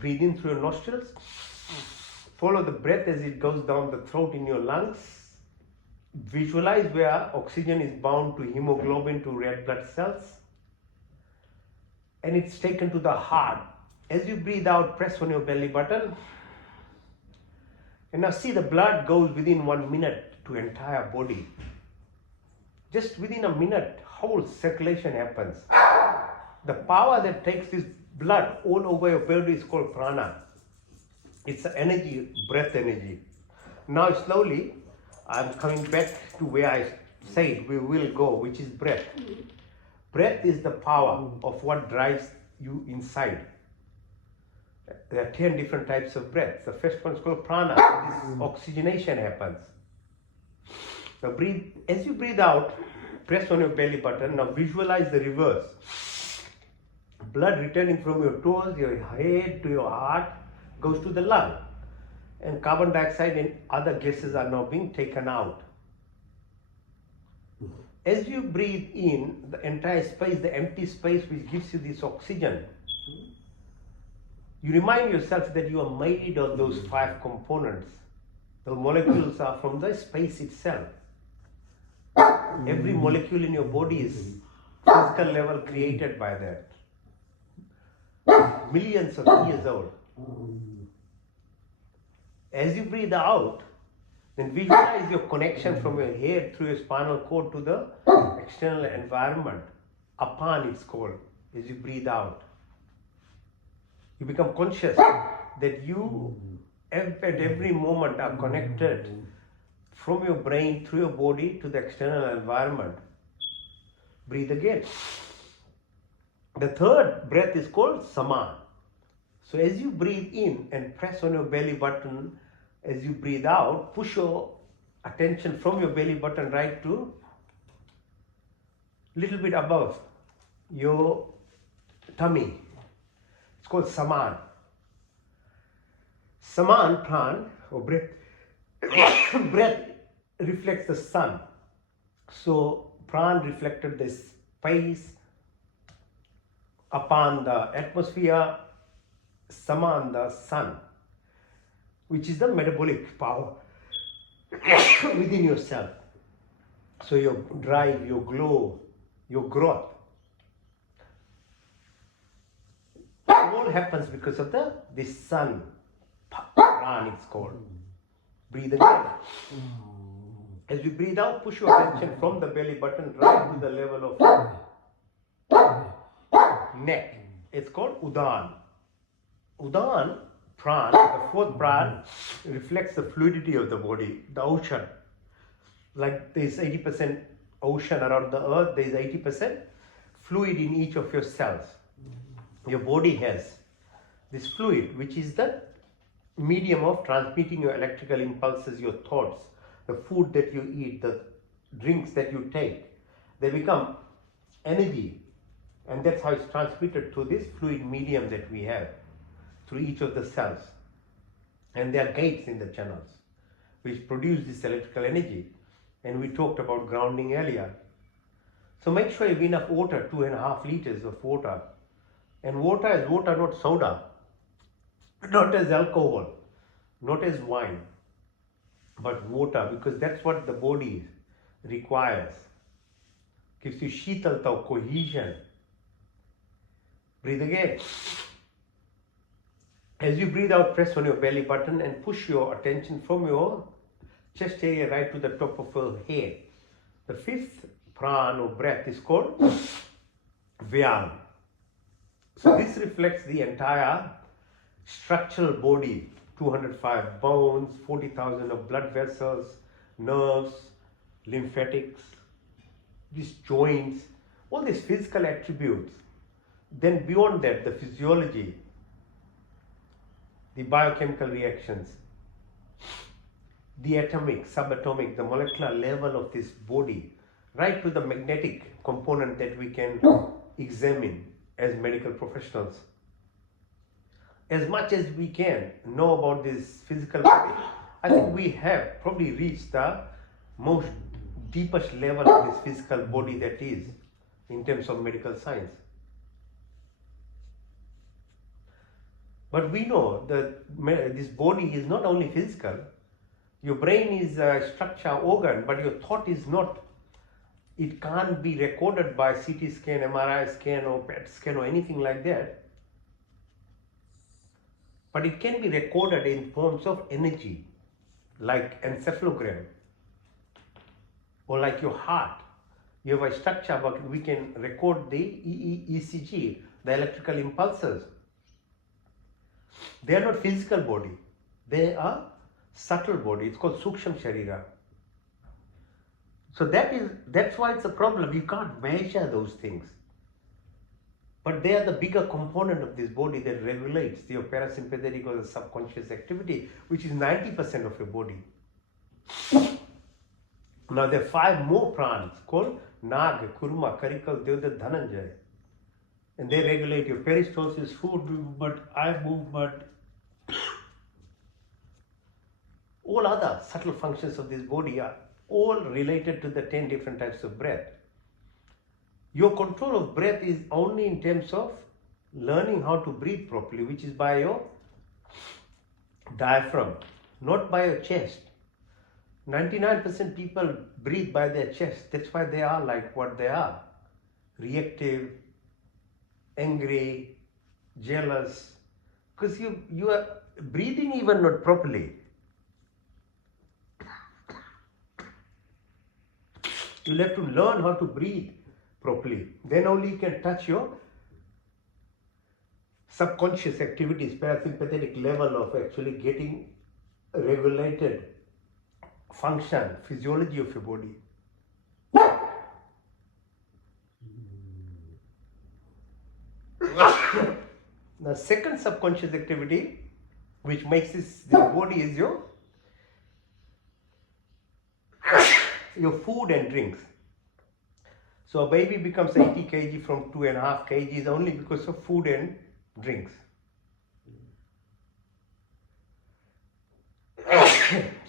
Breathe in through your nostrils. Follow the breath as it goes down the throat in your lungs. Visualize where oxygen is bound to hemoglobin, to red blood cells, and it's taken to the heart. As you breathe out, press on your belly button. And now see the blood goes within 1 minute to entire body. Just within a minute, whole circulation happens. The power that takes this blood all over your body is called prana. It's energy, breath energy. Now slowly, I'm coming back to where I said we will go, which is breath. Breath is the power of what drives you inside. There are 10 different types of breath. The first one is called prana. This oxygenation happens. Now breathe. As you breathe out, press on your belly button. Now visualize the reverse. Blood returning from your toes, your head to your heart, goes to the lung. And carbon dioxide and other gases are now being taken out. As you breathe in, the entire space, the empty space which gives you this oxygen, you remind yourself that you are made of those 5 components. The molecules are from the space itself. Every molecule in your body is physical level created by that. Millions of years old. As you breathe out, then visualize your connection from your head through your spinal cord to the external environment. Apan it's called, as you breathe out. You become conscious that you at every moment are connected from your brain through your body to the external environment. Breathe again. The third breath is called Saman. So as you breathe in and press on your belly button, as you breathe out, push your attention from your belly button right to little bit above your tummy. It's called Saman. Saman, pran, or breath, breath reflects the sun. So pran reflected the space upon the atmosphere, Saman the sun, which is the metabolic power within yourself. So your drive, your glow, your growth, all happens because of this sun, pran it's called. Breathe again. As you breathe out, push your attention from the belly button right to the level of neck. It's called Udan. Udan, pran, the fourth pran, reflects the fluidity of the body, the ocean. Like there is 80% ocean around the earth, there is 80% fluid in each of your cells. Your body has this fluid, which is the medium of transmitting your electrical impulses, your thoughts, the food that you eat, the drinks that you take. They become energy, and that's how it's transmitted through this fluid medium that we have through each of the cells. And there are gates in the channels which produce this electrical energy, and we talked about grounding earlier. So make sure you have enough water, 2.5 liters of water. And water is water, not soda, not as alcohol, not as wine, but water, because that's what the body requires. Gives you shitalta, cohesion. Breathe again. As you breathe out, press on your belly button and push your attention from your chest area right to the top of your head. The fifth pran or breath is called Vyam. So this reflects the entire structural body, 205 bones, 40,000 of blood vessels, nerves, lymphatics, these joints, all these physical attributes. Then beyond that, the physiology, the biochemical reactions, the atomic, subatomic, the molecular level of this body, right to the magnetic component that we can examine as medical professionals. As much as we can know about this physical body, I think we have probably reached the most deepest level of this physical body that is in terms of medical science. But we know that this body is not only physical. Your brain is a structure organ, but your thought is not. It can't be recorded by CT scan, MRI scan or PET scan or anything like that. But it can be recorded in forms of energy, like encephalogram or like your heart. You have a structure, but we can record the ECG, the electrical impulses. They are not physical body. They are subtle body. It's called Suksham Sharira. So that's why it's a problem. You can't measure those things. But they are the bigger component of this body that regulates your parasympathetic or the subconscious activity, which is 90% of your body. Now there are 5 more prans called Nag, Kurma, Karikal, Devdat, Dhananjay. And they regulate your peristalsis, food movement, eye movement, all other subtle functions of this body are all related to the 10 different types of breath. Your control of breath is only in terms of learning how to breathe properly, which is by your diaphragm, not by your chest. 99% people breathe by their chest. That's why they are like what they are. Reactive, angry, jealous. Because you are breathing even not properly. You'll have to learn how to breathe properly. Then only you can touch your subconscious activities, parasympathetic level of actually getting regulated function, physiology of your body. The second subconscious activity which makes this body is your food and drinks. So a baby becomes 80 kg from 2.5 kgs only because of food and drinks.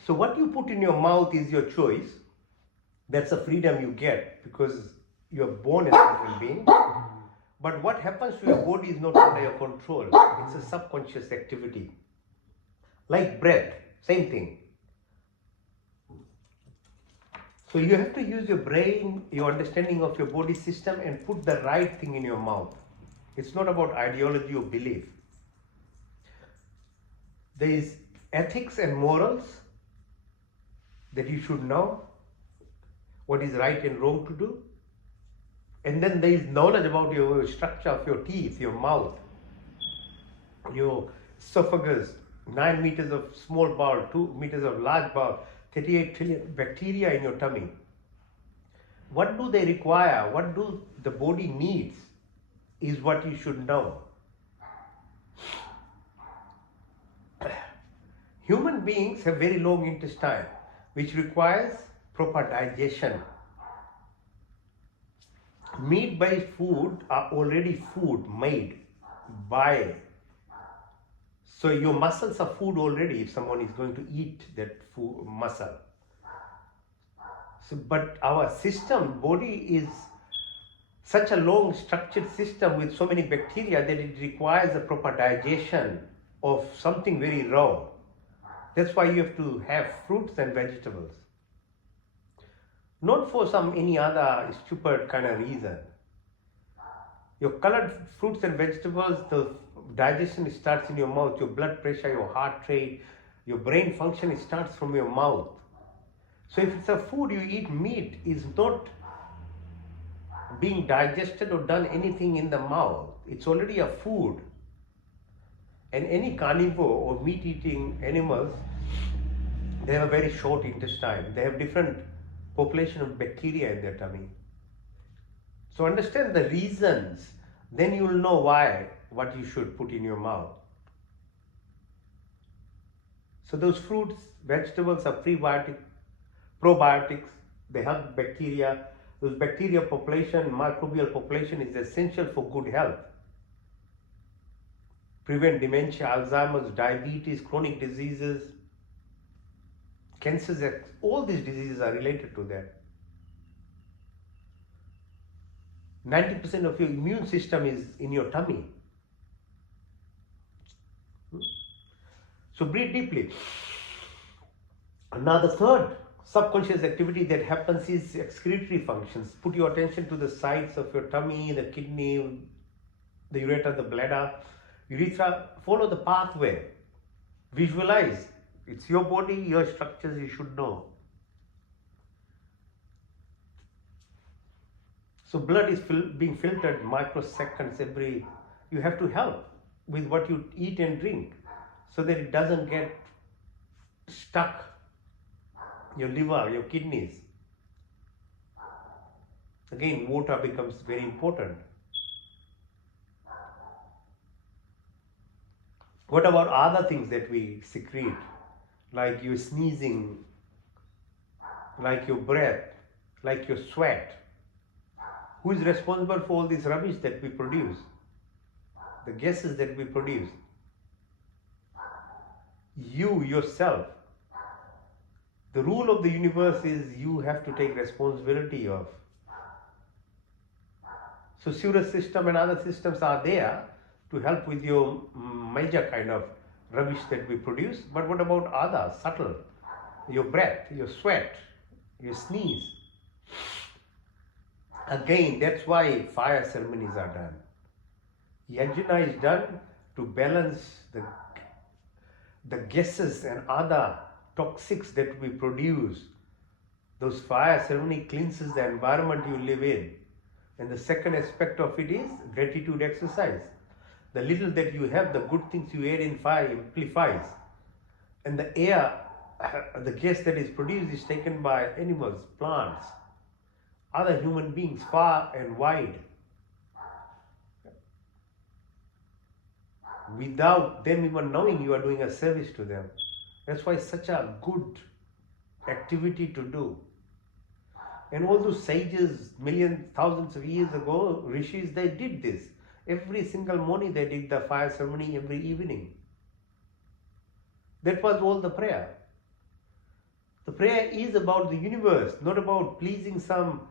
So what you put in your mouth is your choice. That's a freedom you get because you are born as a human being. But what happens to your body is not under your control. It's a subconscious activity. Like breath, same thing. So you have to use your brain, your understanding of your body system and put the right thing in your mouth. It's not about ideology or belief. There is ethics and morals that you should know, what is right and wrong to do. And then there is knowledge about your structure of your teeth, your mouth, your esophagus, 9 meters of small bowel, 2 meters of large bowel, 38 trillion bacteria in your tummy. What do they require? What do the body needs is what you should know. Human beings have very long intestine, which requires proper digestion. Meat-based food are already food made by. So your muscles are food already if someone is going to eat that food, muscle. So, but our system, body is such a long structured system with so many bacteria that it requires a proper digestion of something very raw. That's why you have to have fruits and vegetables. Not for any other stupid kind of reason. Your colored fruits and vegetables, the digestion starts in your mouth, your blood pressure, your heart rate, your brain function, it starts from your mouth. So if it's a food you eat, meat is not being digested or done anything in the mouth. It's already a food. And any carnivore or meat eating animals, they have a very short intestine. They have different population of bacteria in their tummy. So understand the reasons, then you will know why, what you should put in your mouth. So those fruits, vegetables are probiotics, they help bacteria. Those bacteria population, microbial population is essential for good health. Prevent dementia, Alzheimer's, diabetes, chronic diseases, cancers, all these diseases are related to that. 90% of your immune system is in your tummy. So breathe deeply. Another third subconscious activity that happens is excretory functions. Put your attention to the sides of your tummy, the kidney, the ureter, the bladder, urethra. Follow the pathway. Visualize. It's your body, your structures, you should know. So blood is being filtered microseconds every. You have to help with what you eat and drink so that it doesn't get stuck. Your liver, your kidneys. Again, water becomes very important. What about other things that we secrete? Like your sneezing, like your breath, like your sweat. Who is responsible for all this rubbish that we produce? The gases that we produce. You yourself. The rule of the universe is you have to take responsibility of. So sewer system and other systems are there to help with your major kind of rubbish that we produce. But what about other subtle? Your breath, your sweat, your sneeze. Again, that's why fire ceremonies are done. Yajna is done to balance the gases and other toxics that we produce. Those fire ceremony cleanses the environment you live in. And the second aspect of it is gratitude exercise. The little that you have, the good things you add in fire amplifies. And the air, the gas that is produced is taken by animals, plants, other human beings far and wide. Without them even knowing, you are doing a service to them. That's why it's such a good activity to do. And all those sages, millions, thousands of years ago, rishis, they did this. Every single morning they did the fire ceremony, every evening. That was all the prayer. The prayer is about the universe, not about pleasing some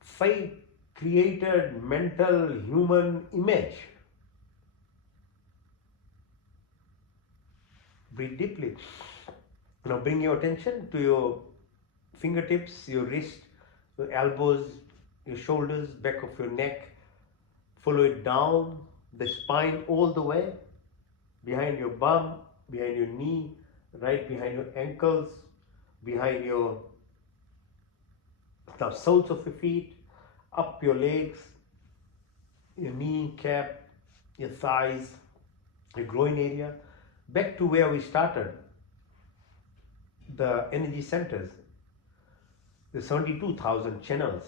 fake created mental human image. Breathe deeply. Now bring your attention to your fingertips, your wrist, your elbows, your shoulders, back of your neck. Follow it down the spine all the way, behind your bum, behind your knee, right behind your ankles, behind the soles of your feet, up your legs, your knee cap, your thighs, your groin area, back to where we started, the energy centers. The 72,000 channels.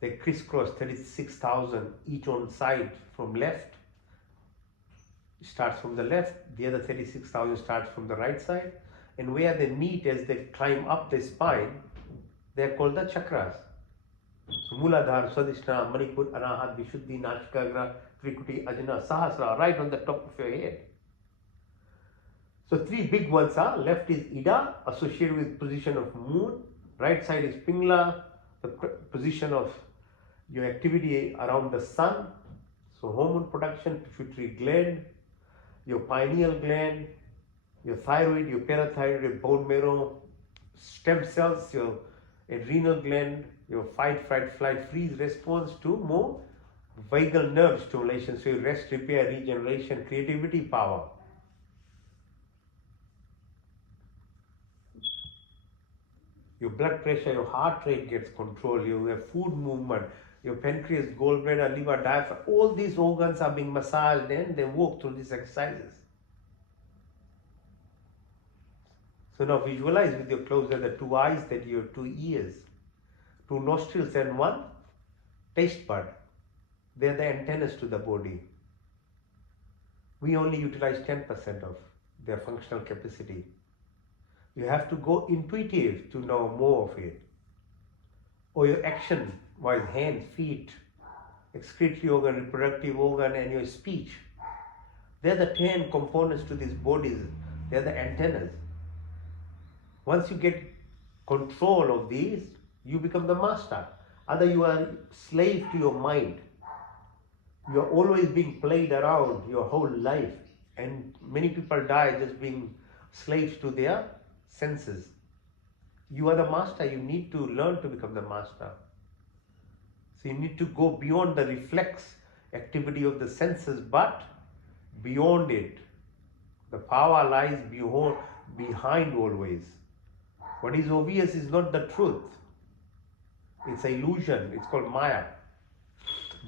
They crisscross 36,000 each on side from left. It starts from the left, the other 36,000 starts from the right side. And where they meet as they climb up the spine, they are called the chakras. So Muladhara, Swadhisthana, Manipur, Anahat, Vishuddhi, Nashikagra, Trikuti, Ajna, Sahasrara, right on the top of your head. So three big ones are, left is Ida, associated with position of moon. Right side is Pingla, the position of your activity around the sun. So hormone production, pituitary gland, your pineal gland, your thyroid, your parathyroid, your bone marrow, stem cells, your adrenal gland, your fight, flight, freeze response to more vagal nerve stimulation. So your rest, repair, regeneration, creativity, power. Your blood pressure, your heart rate gets controlled, you have food movement, your pancreas, gallbladder, liver, diaphragm, all these organs are being massaged and they work through these exercises. So now visualize with your closed the two eyes, that your two ears, two nostrils and one taste bud. They are the antennas to the body. We only utilize 10% of their functional capacity. You have to go intuitive to know more of it. Or your action, wise hands, feet, excretory organ, reproductive organ, and your speech. They're the 10 components to these bodies. They're the antennas. Once you get control of these, you become the master. Other you are slave to your mind. You are always being played around your whole life. And many people die just being slaves to their senses. You are the master. You need to learn to become the master. So you need to go beyond the reflex activity of the senses, but beyond it. The power lies behind always. What is obvious is not the truth. It's an illusion. It's called Maya.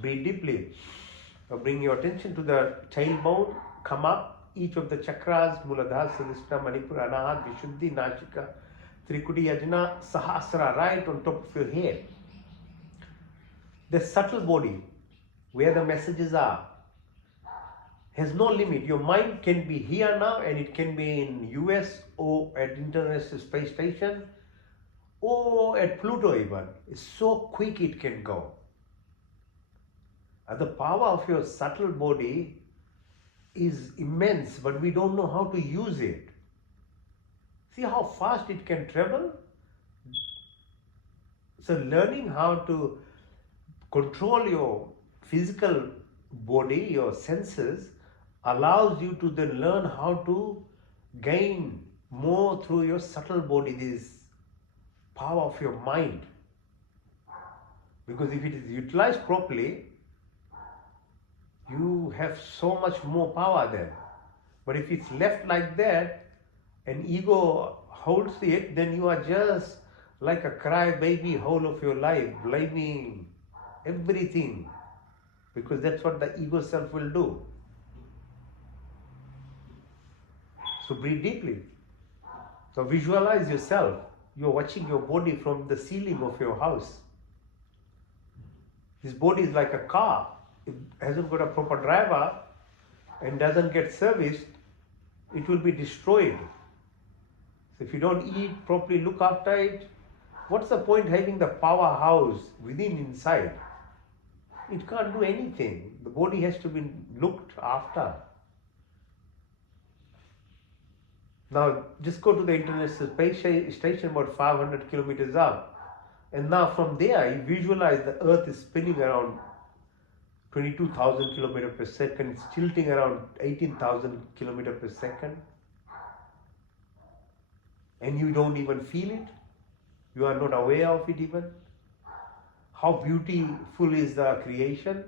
Breathe deeply. Now bring your attention to the tailbone. Come up. Each of the chakras, Muladhara, Swadhisthana, Manipura, Anahat, Vishuddhi, Nachika, Trikuti, Ajna, Sahasrara, right on top of your head. The subtle body, where the messages are, has no limit. Your mind can be here now, and it can be in US or at International Space Station or at Pluto even. It's so quick it can go. And the power of your subtle body is immense, but we don't know how to use it. See how fast it can travel? So learning how to control your physical body, your senses, allows you to then learn how to gain more through your subtle body, this power of your mind. Because if it is utilized properly, you have so much more power there. But if it's left like that, and ego holds it, then you are just like a crybaby whole of your life, blaming everything, because that's what the ego self will do. So breathe deeply. So visualize yourself. You're watching your body from the ceiling of your house. This body is like a car. If it hasn't got a proper driver and doesn't get serviced, it will be destroyed. So if you don't eat properly, look after it, what's the point having the powerhouse within inside? It can't do anything. The body has to be looked after. Now just go to the International Space Station about 500 kilometers up, and now from there you visualize the Earth is spinning around 22,000 kilometers per second, it's tilting around 18,000 kilometers per second, and you don't even feel it. You are not aware of it even. How beautiful is the creation?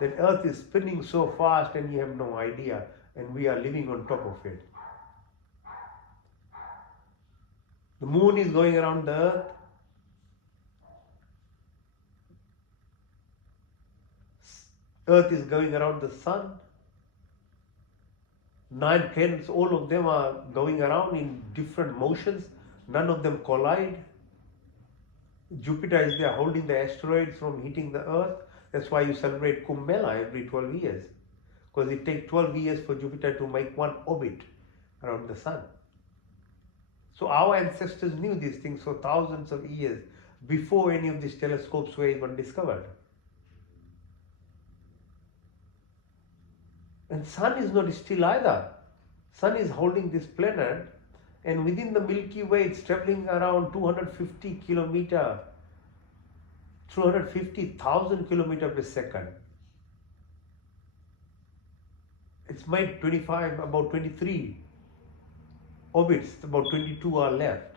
That Earth is spinning so fast and you have no idea, and we are living on top of it. The moon is going around the Earth. Earth is going around the sun. 9 planets, all of them are going around in different motions. None of them collide. Jupiter is there holding the asteroids from hitting the Earth. That's why you celebrate Kumbh Mela every 12 years. Because it takes 12 years for Jupiter to make one orbit around the sun. So our ancestors knew these things for thousands of years before any of these telescopes were even discovered. And sun is not still either. Sun is holding this planet, and within the Milky Way it's traveling around 250 kilometers, 250,000 kilometers per second. It's made about 23 orbits, about 22 are left.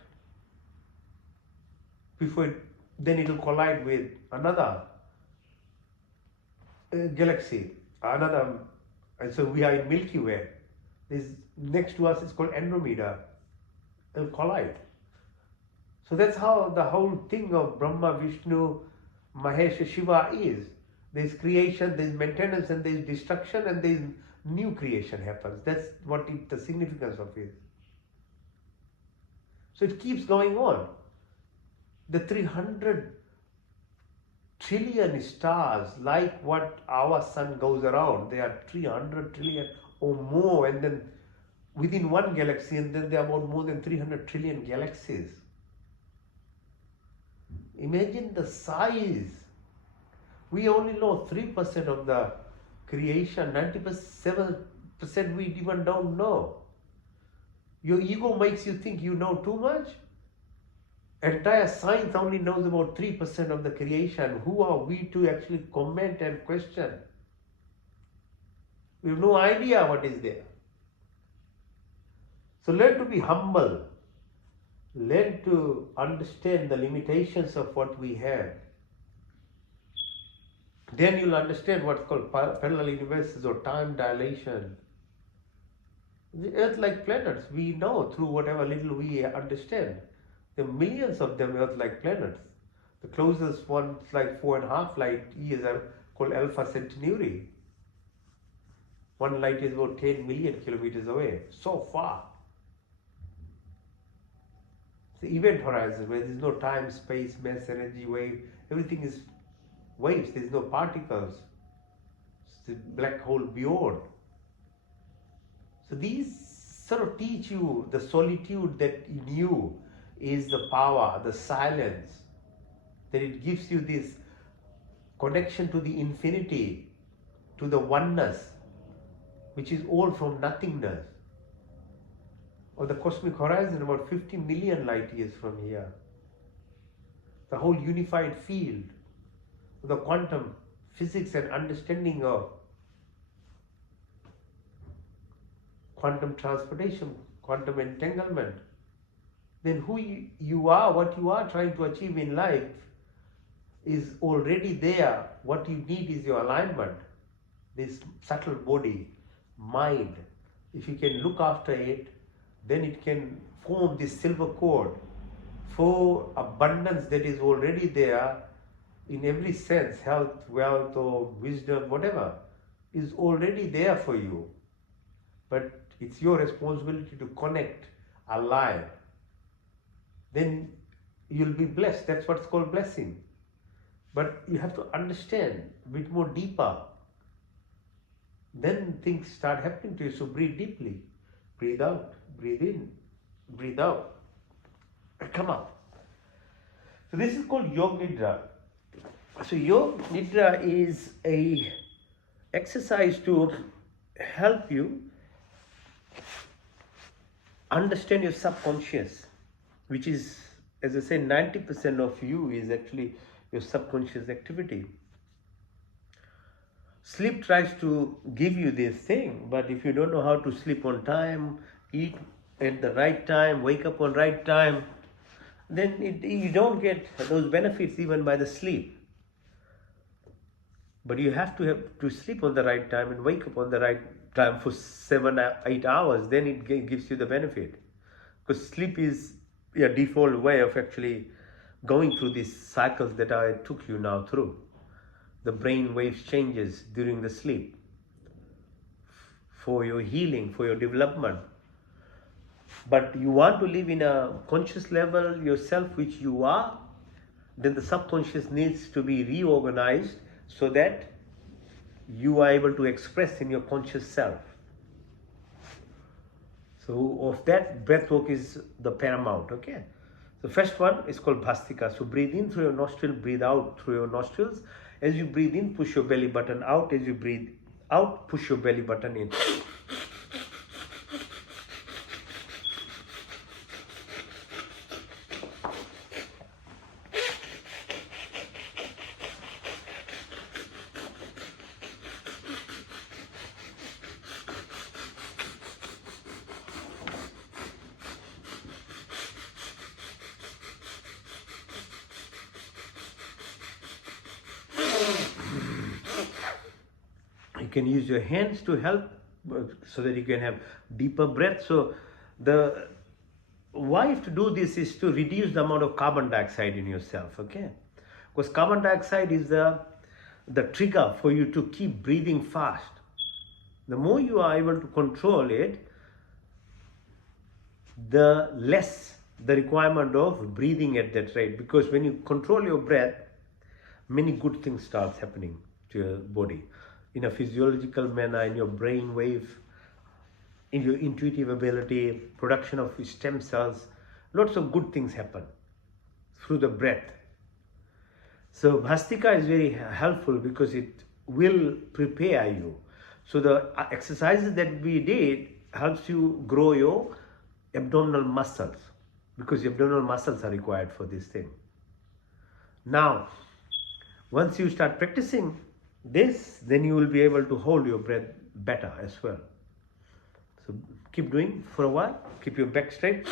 Then it will collide with another galaxy, and so we are in Milky Way. This next to us is called Andromeda. It will collide. So that's how the whole thing of Brahma, Vishnu, Mahesh, Shiva is. There's creation, there's maintenance, and there's destruction, and there's new creation happens. That's what the significance of it. So it keeps going on. The 300 trillion stars, like what our sun goes around, there are 300 trillion or more, and then within one galaxy, and then there are about more than 300 trillion galaxies. Imagine the size. We only know 3% of the creation, 97% we even don't know. Your ego makes you think you know too much. Entire science only knows about 3% of the creation. Who are we to actually comment and question? We have no idea what is there. So learn to be humble. Learn to understand the limitations of what we have. Then you'll understand what's called parallel universes or time dilation. The Earth-like planets, we know through whatever little we understand. There are millions of them Earth-like planets. The closest ones, like 4.5 light years, are called Alpha Centauri. One light is about 10 million kilometers away. So far. The event horizon, where there is no time, space, mass, energy, wave, everything is waves, there is no particles. It's the black hole beyond. So these sort of teach you the solitude that in you is the power, the silence, that it gives you this connection to the infinity, to the oneness, which is all from nothingness. Or the cosmic horizon, about 50 million light years from here. The whole unified field, the quantum physics and understanding of quantum transportation, quantum entanglement. Then who you are, what you are trying to achieve in life is already there. What you need is your alignment, this subtle body, mind. If you can look after it, then it can form this silver cord for abundance that is already there in every sense, health, wealth, or wisdom, whatever, is already there for you. But it's your responsibility to connect, align. Then you'll be blessed. That's what's called blessing. But you have to understand a bit more deeper. Then things start happening to you. So breathe deeply. Breathe out. Breathe in. Breathe out. Come up. So this is called Yoga Nidra. So Yoga Nidra is a exercise to help you understand your subconscious, which is, as I say, 90% of you is actually your subconscious activity. Sleep tries to give you this thing, but if you don't know how to sleep on time, eat at the right time, wake up on right time, then you don't get those benefits even by the sleep. But you have to sleep on the right time and wake up on the right time for 7-8 hours, then it gives you the benefit. Because sleep is a default way of actually going through these cycles that I took you now through. The brain waves changes during the sleep for your healing, for your development. But you want to live in a conscious level yourself, which you are, then the subconscious needs to be reorganized so that you are able to express in your conscious self. So of that, breath work is the paramount, okay? The first one is called Bhastika. So breathe in through your nostril, breathe out through your nostrils. As you breathe in, push your belly button out. As you breathe out, push your belly button in. You can use your hands to help so that you can have deeper breath. So the why you have to do this is to reduce the amount of carbon dioxide in yourself, okay? Because carbon dioxide is the trigger for you to keep breathing fast. The more you are able to control it, the less the requirement of breathing at that rate. Because when you control your breath, many good things start happening to your body in a physiological manner, in your brain wave, in your intuitive ability, production of stem cells. Lots of good things happen through the breath. So Bhastika is very helpful because it will prepare you. So the exercises that we did helps you grow your abdominal muscles, because your abdominal muscles are required for this thing. Now, once you start practicing this, then you will be able to hold your breath better as well. So keep doing for a while, keep your back straight.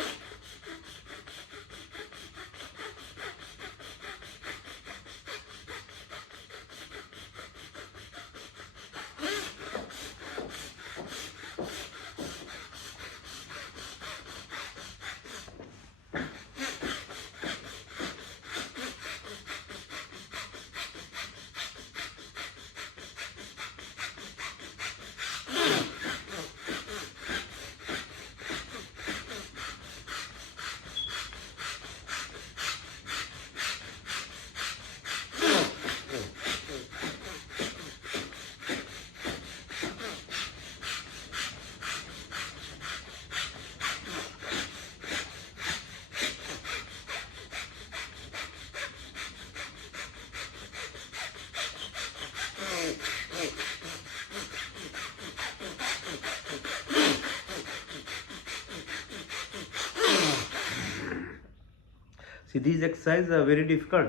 See, these exercises are very difficult.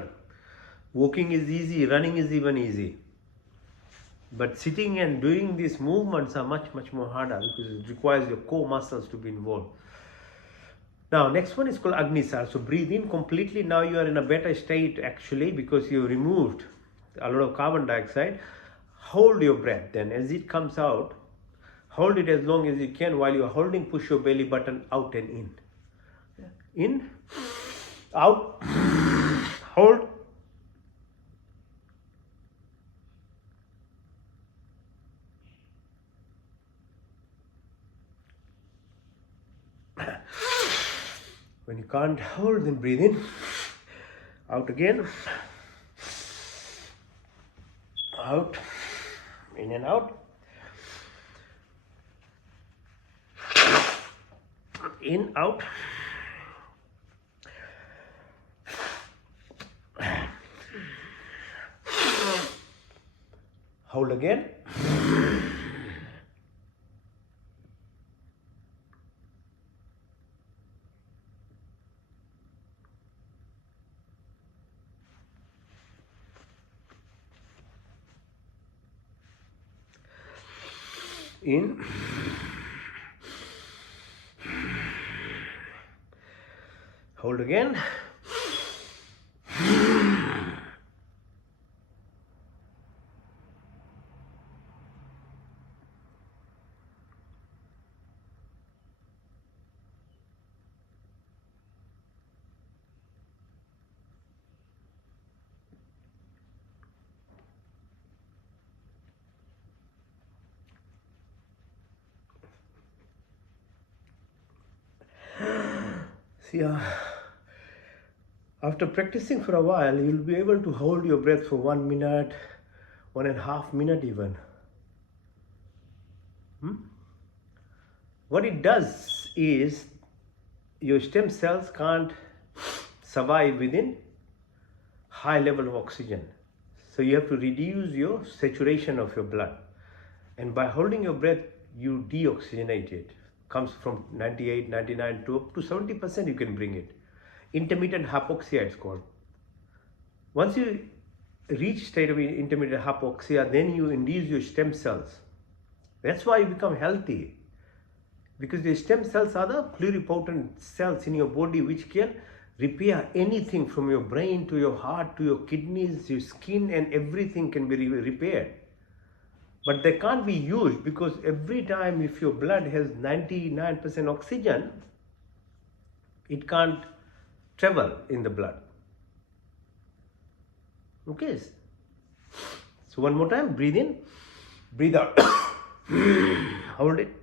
Walking is easy, running is even easy. But sitting and doing these movements are much more harder, because it requires your core muscles to be involved. Now, next one is called Agnisar. So breathe in completely. Now you are in a better state actually, because you removed a lot of carbon dioxide. Hold your breath then. As it comes out, hold it as long as you can. While you are holding, push your belly button out and in. In, out, hold. When you can't hold, then breathe in, out again, out, in and out, in, out, hold again, in, hold again, see, after practicing for a while, you'll be able to hold your breath for 1 minute, 1.5 minutes even. What it does is your stem cells can't survive within high level of oxygen. So you have to reduce your saturation of your blood. And by holding your breath, you deoxygenate it. Comes from 98, 99 to up to 70% you can bring it. Intermittent hypoxia it's called. Once you reach state of intermittent hypoxia, then you induce your stem cells. That's why you become healthy. Because the stem cells are the pluripotent cells in your body which can repair anything from your brain to your heart to your kidneys, your skin, and everything can be repaired. But they can't be used, because every time if your blood has 99% oxygen, it can't travel in the blood. Okay, so one more time, breathe in, breathe out. Hold it.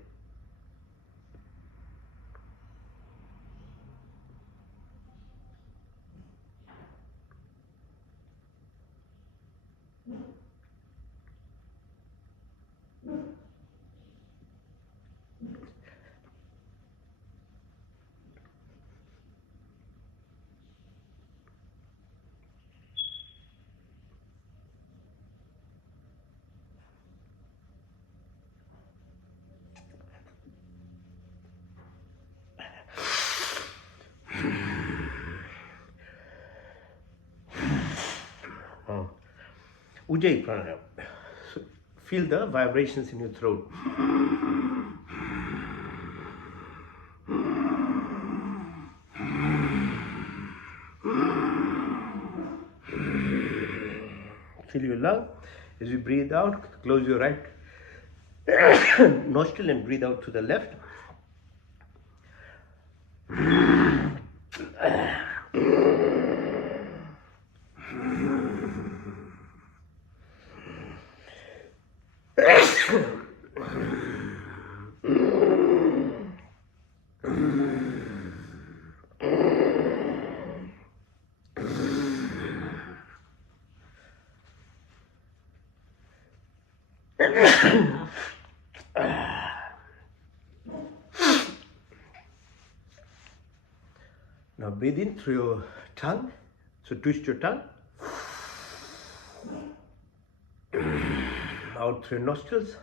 Ujjayi pranayama. So feel the vibrations in your throat. Feel your lung. As you breathe out, close your right nostril and breathe out to the left. Now breathe in through your tongue. So twist your tongue. Out through your nostrils.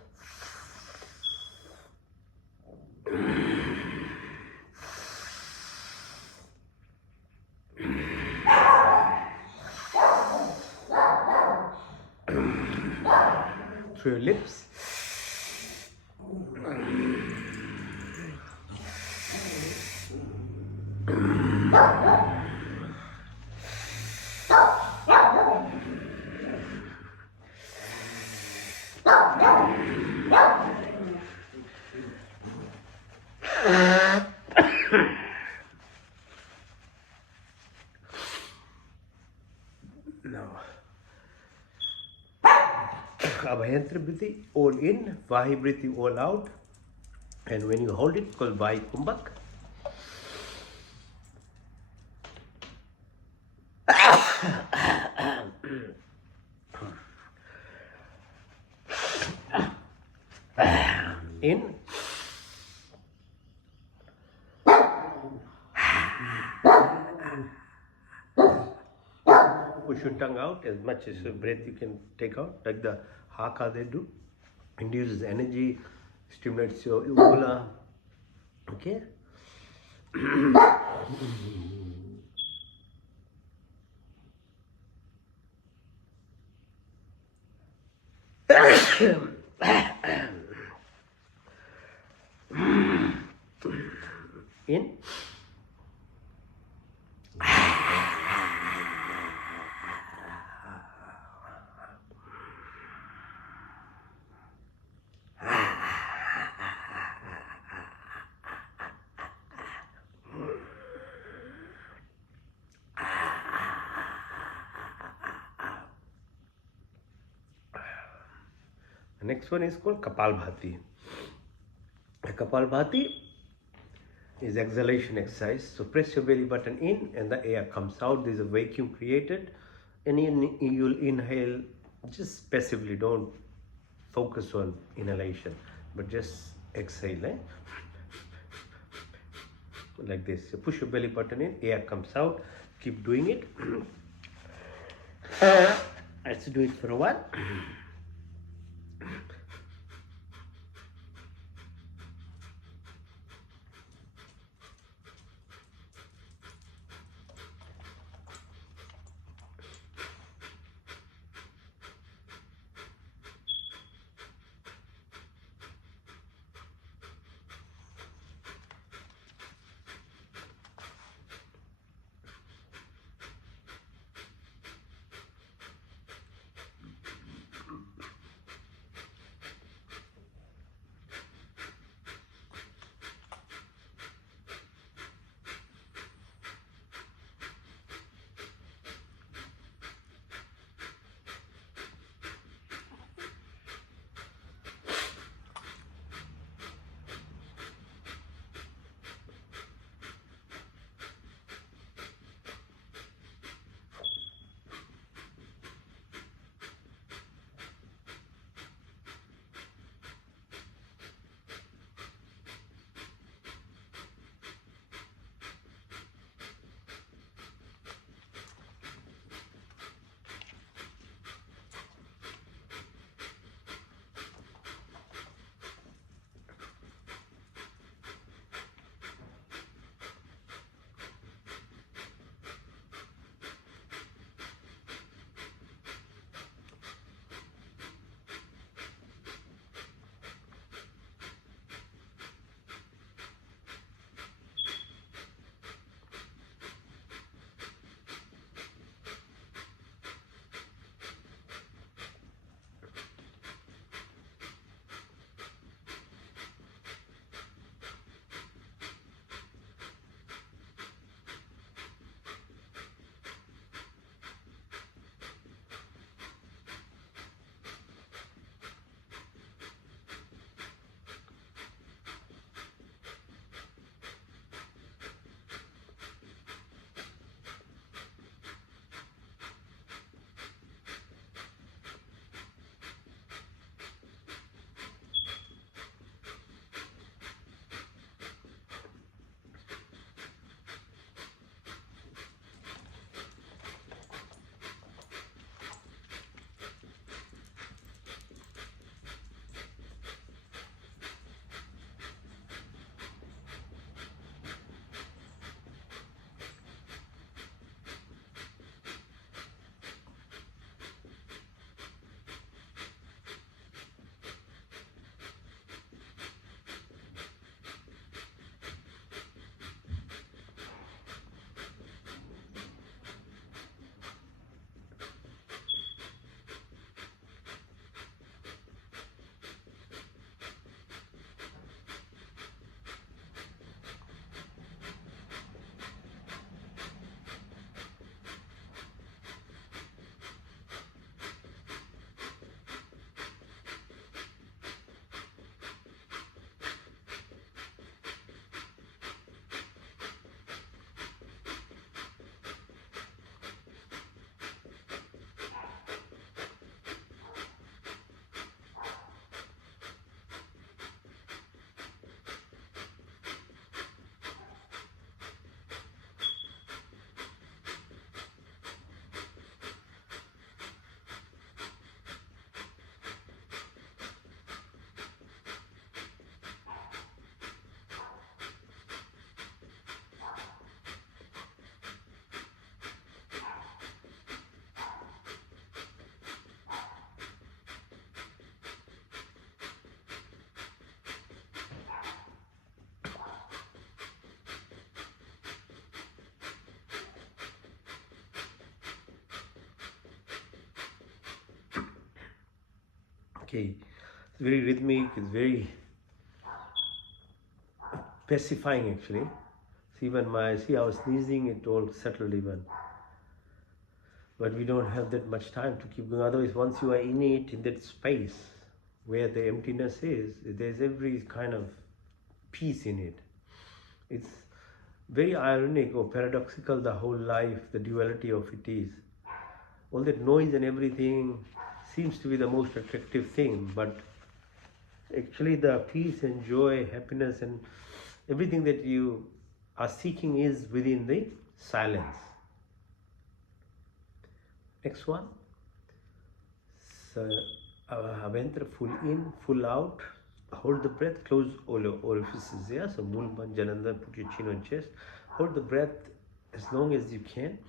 Through your lips. Now, Abhayantra Briti, all in, Vahi Briti, all out. And when you hold it, called Vahi Kumbhak. In. Push your tongue out as much as breath you can take out, like the haka they do. Induces energy, stimulates your uvula. Okay? In. The next one is called Kapalbhati. Kapalbhati is exhalation exercise. So press your belly button in and the air comes out. There's a vacuum created and you'll inhale just passively. Don't focus on inhalation, but just exhale. Like this. So push your belly button in, air comes out. Keep doing it. Let's do it for a while. Okay, it's very rhythmic, it's very pacifying actually. See, when I was sneezing, it all settled even. But we don't have that much time to keep going. Otherwise, once you are in it, in that space where the emptiness is, there's every kind of peace in it. It's very ironic or paradoxical, the whole life, the duality of it is. All that noise and everything seems to be the most attractive thing, but actually the peace and joy, happiness and everything that you are seeking is within the silence. Next one. So, Avendra, full in, full out. Hold the breath, close all your orifices. Yeah, so Mulban Jananda, put your chin on chest. Hold the breath as long as you can.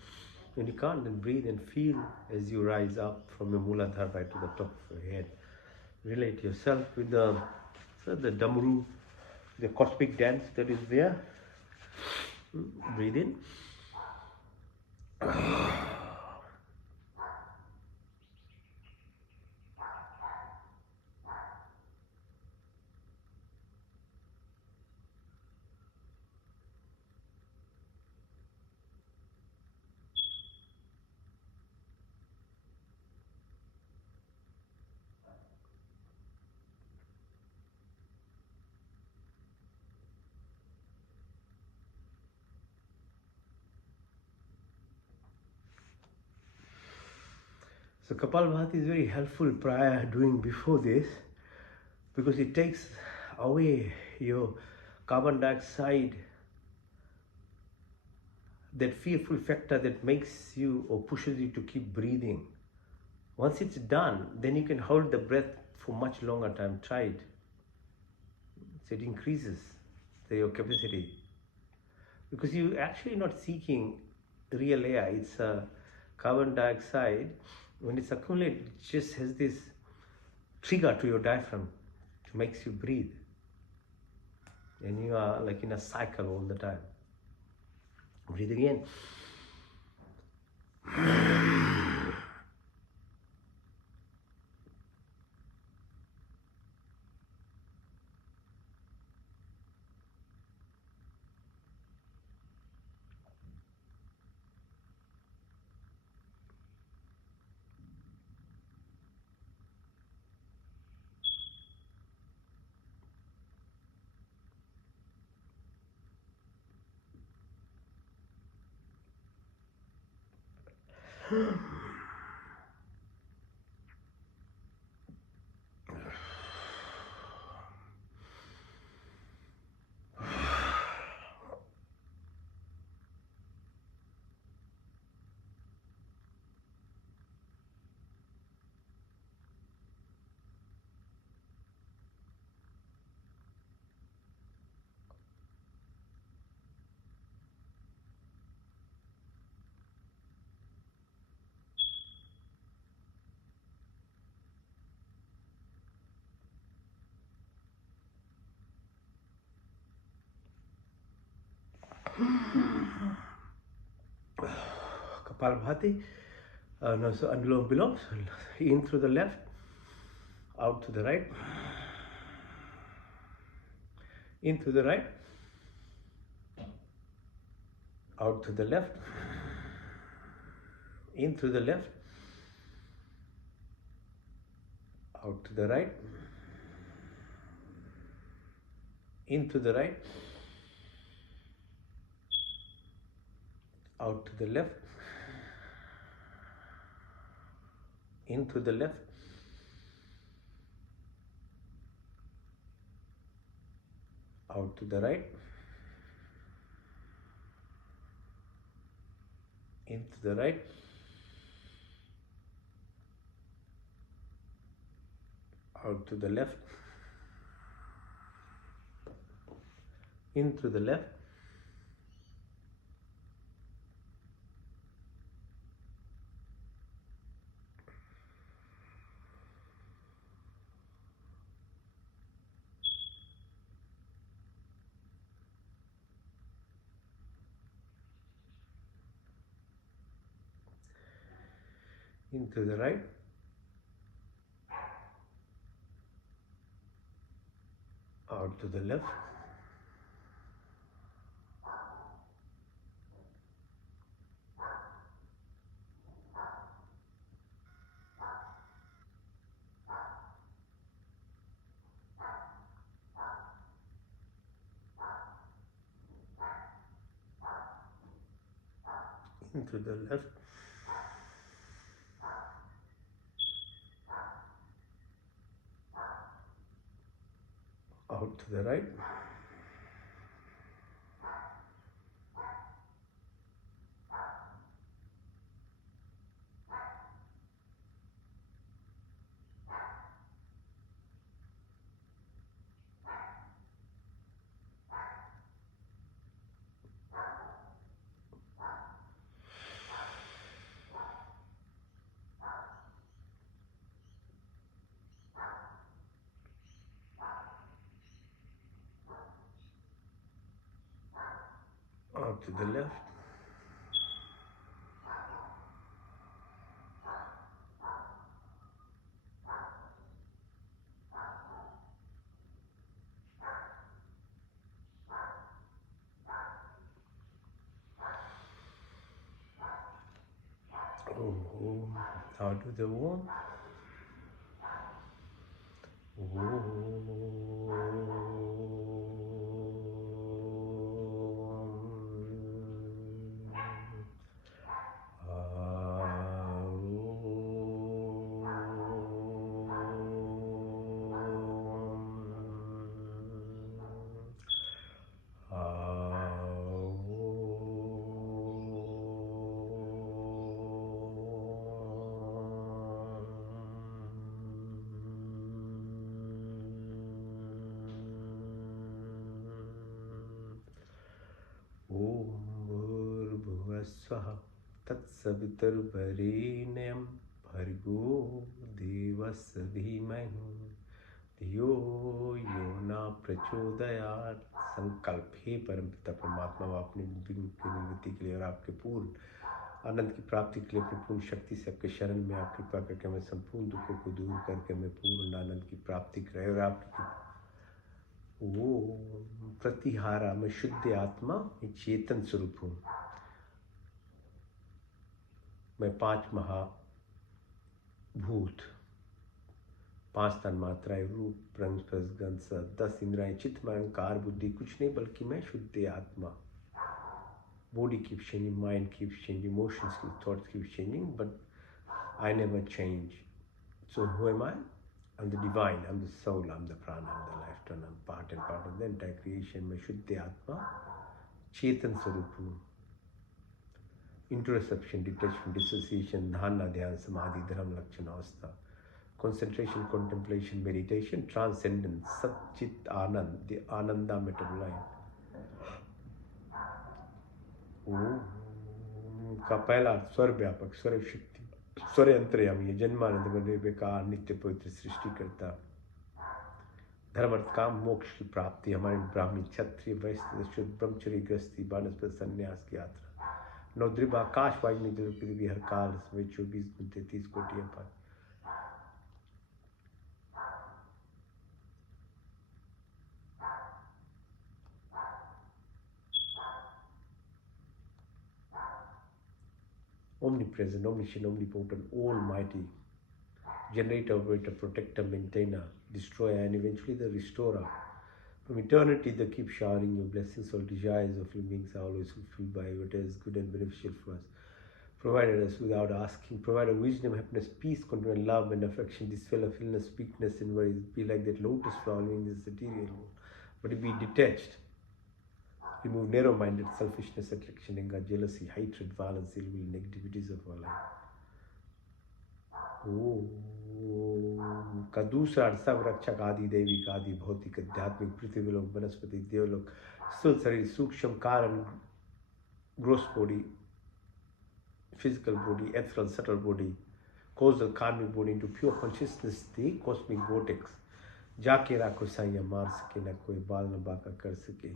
When you can't, then breathe and feel as you rise up from your Muladhara right to the top of your head. Relate yourself with the Damru, the cosmic dance that is there. Breathe in. So Kapalbhati is very helpful prior doing before this, because it takes away your carbon dioxide, that fearful factor that makes you or pushes you to keep breathing. Once it's done, then you can hold the breath for much longer time. Try it. So it increases your capacity, because you're actually not seeking real air. It's carbon dioxide. When it's accumulated, it just has this trigger to your diaphragm, it makes you breathe, and you are like in a cycle all the time. Breathe again. Kapalbhati. No, so Anulom Vilom. In through the left, out to the right. In through the right, out to the left. In through the left, out to the right. In to the right, out to the left. In to the left, out to the right. Into the right, out to the left. In through the left, into the right, out to the left, into the left, out to the right, out to the left, out to the wall. Om Bhurбhuvः Tatsavituर्vareण्यं Bhargo Devasya Dhimahi धियो यो न प्रचोदयात्। संकल्प। हे परमपिता परमात्मा, वो अपनी विघ्न की निवृत्ति के लिए और आपके पूर्ण आनंद की प्राप्ति के लिए अपनी पूर्ण शक्ति से आपके शरण में आप कृपा करके मैं संपूर्ण दुखों को दूर करके मैं पूर्ण आनंद की प्राप्ति करे और आपकी वो प्रतिहारा में शुद्ध आत्मा एक चेतन स्वरूप हूँ। मैं 5 महाभूत, 5 तन्मात्राएं, रूप रंग स्पर्श गंध शब्द, 10 इंद्रियां, चित्त मन अहंकार बुद्धि, कुछ नहीं बल्कि मैं शुद्ध आत्मा। Body keeps changing, mind keeps changing, emotions keep, thoughts keep changing, but I never change. So who am I? I'm the divine, I'm the soul, I'm the prana, I'm the life, and I'm part and part of the entire creation. मैं शुद्ध आत्मा चेतन स्वरूप हूँ। Introspection, detachment, dissociation, धारणा, ध्यान, समाधि, धर्म, लक्षण, अवस्था, concentration, contemplation, meditation, transcendence, Sachchit Anand, the Ananda मेटाबोलाइन। ओम का पहला स्वर व्यापक, स्वर शक्ति, स्वर अंतर्यामी, जन्मानंद में निर्विकार नित्य पवित्र सृष्टि करता। धर्म अर्थ काम मोक्ष की प्राप्ति, हमारे ब्राह्मणी क्षत्रिय वैश्य शुद्ध ब्रह्मचर्य गृहस्थी वानप्रस्थ संन्यास की यात्रा। नवद्वीप आकाश वायु पृथ्वी हर काल में 24 गुण 33 कोटि अपार। Omnipresent, omniscient, omnipotent, almighty, generator, operator, protector, maintainer, destroyer, and eventually the restorer. From eternity, they keep showering your blessings. All desires of living beings are always fulfilled by what is good and beneficial for us. Provided us without asking, provided wisdom, happiness, peace, contentment, love, and affection, dispel of illness, weakness, and worries. Be like that lotus flower in this material world, but be detached. Remove narrow-minded selfishness, attraction, anger, jealousy, hatred, violence, ill will, negativities of our life. का दूसरा सब रक्षक आदि दैविक आदि भौतिक आध्यात्मिक पृथ्वी लोक वनस्पति देवलोक स्थूल शरीर सूक्ष्म कारण gross body physical body, ethereal subtle body, causal karmic body into pure consciousness, the cosmic vortex. जाके राखो साइया मार सके ना कोई बाल न बाका कर सके।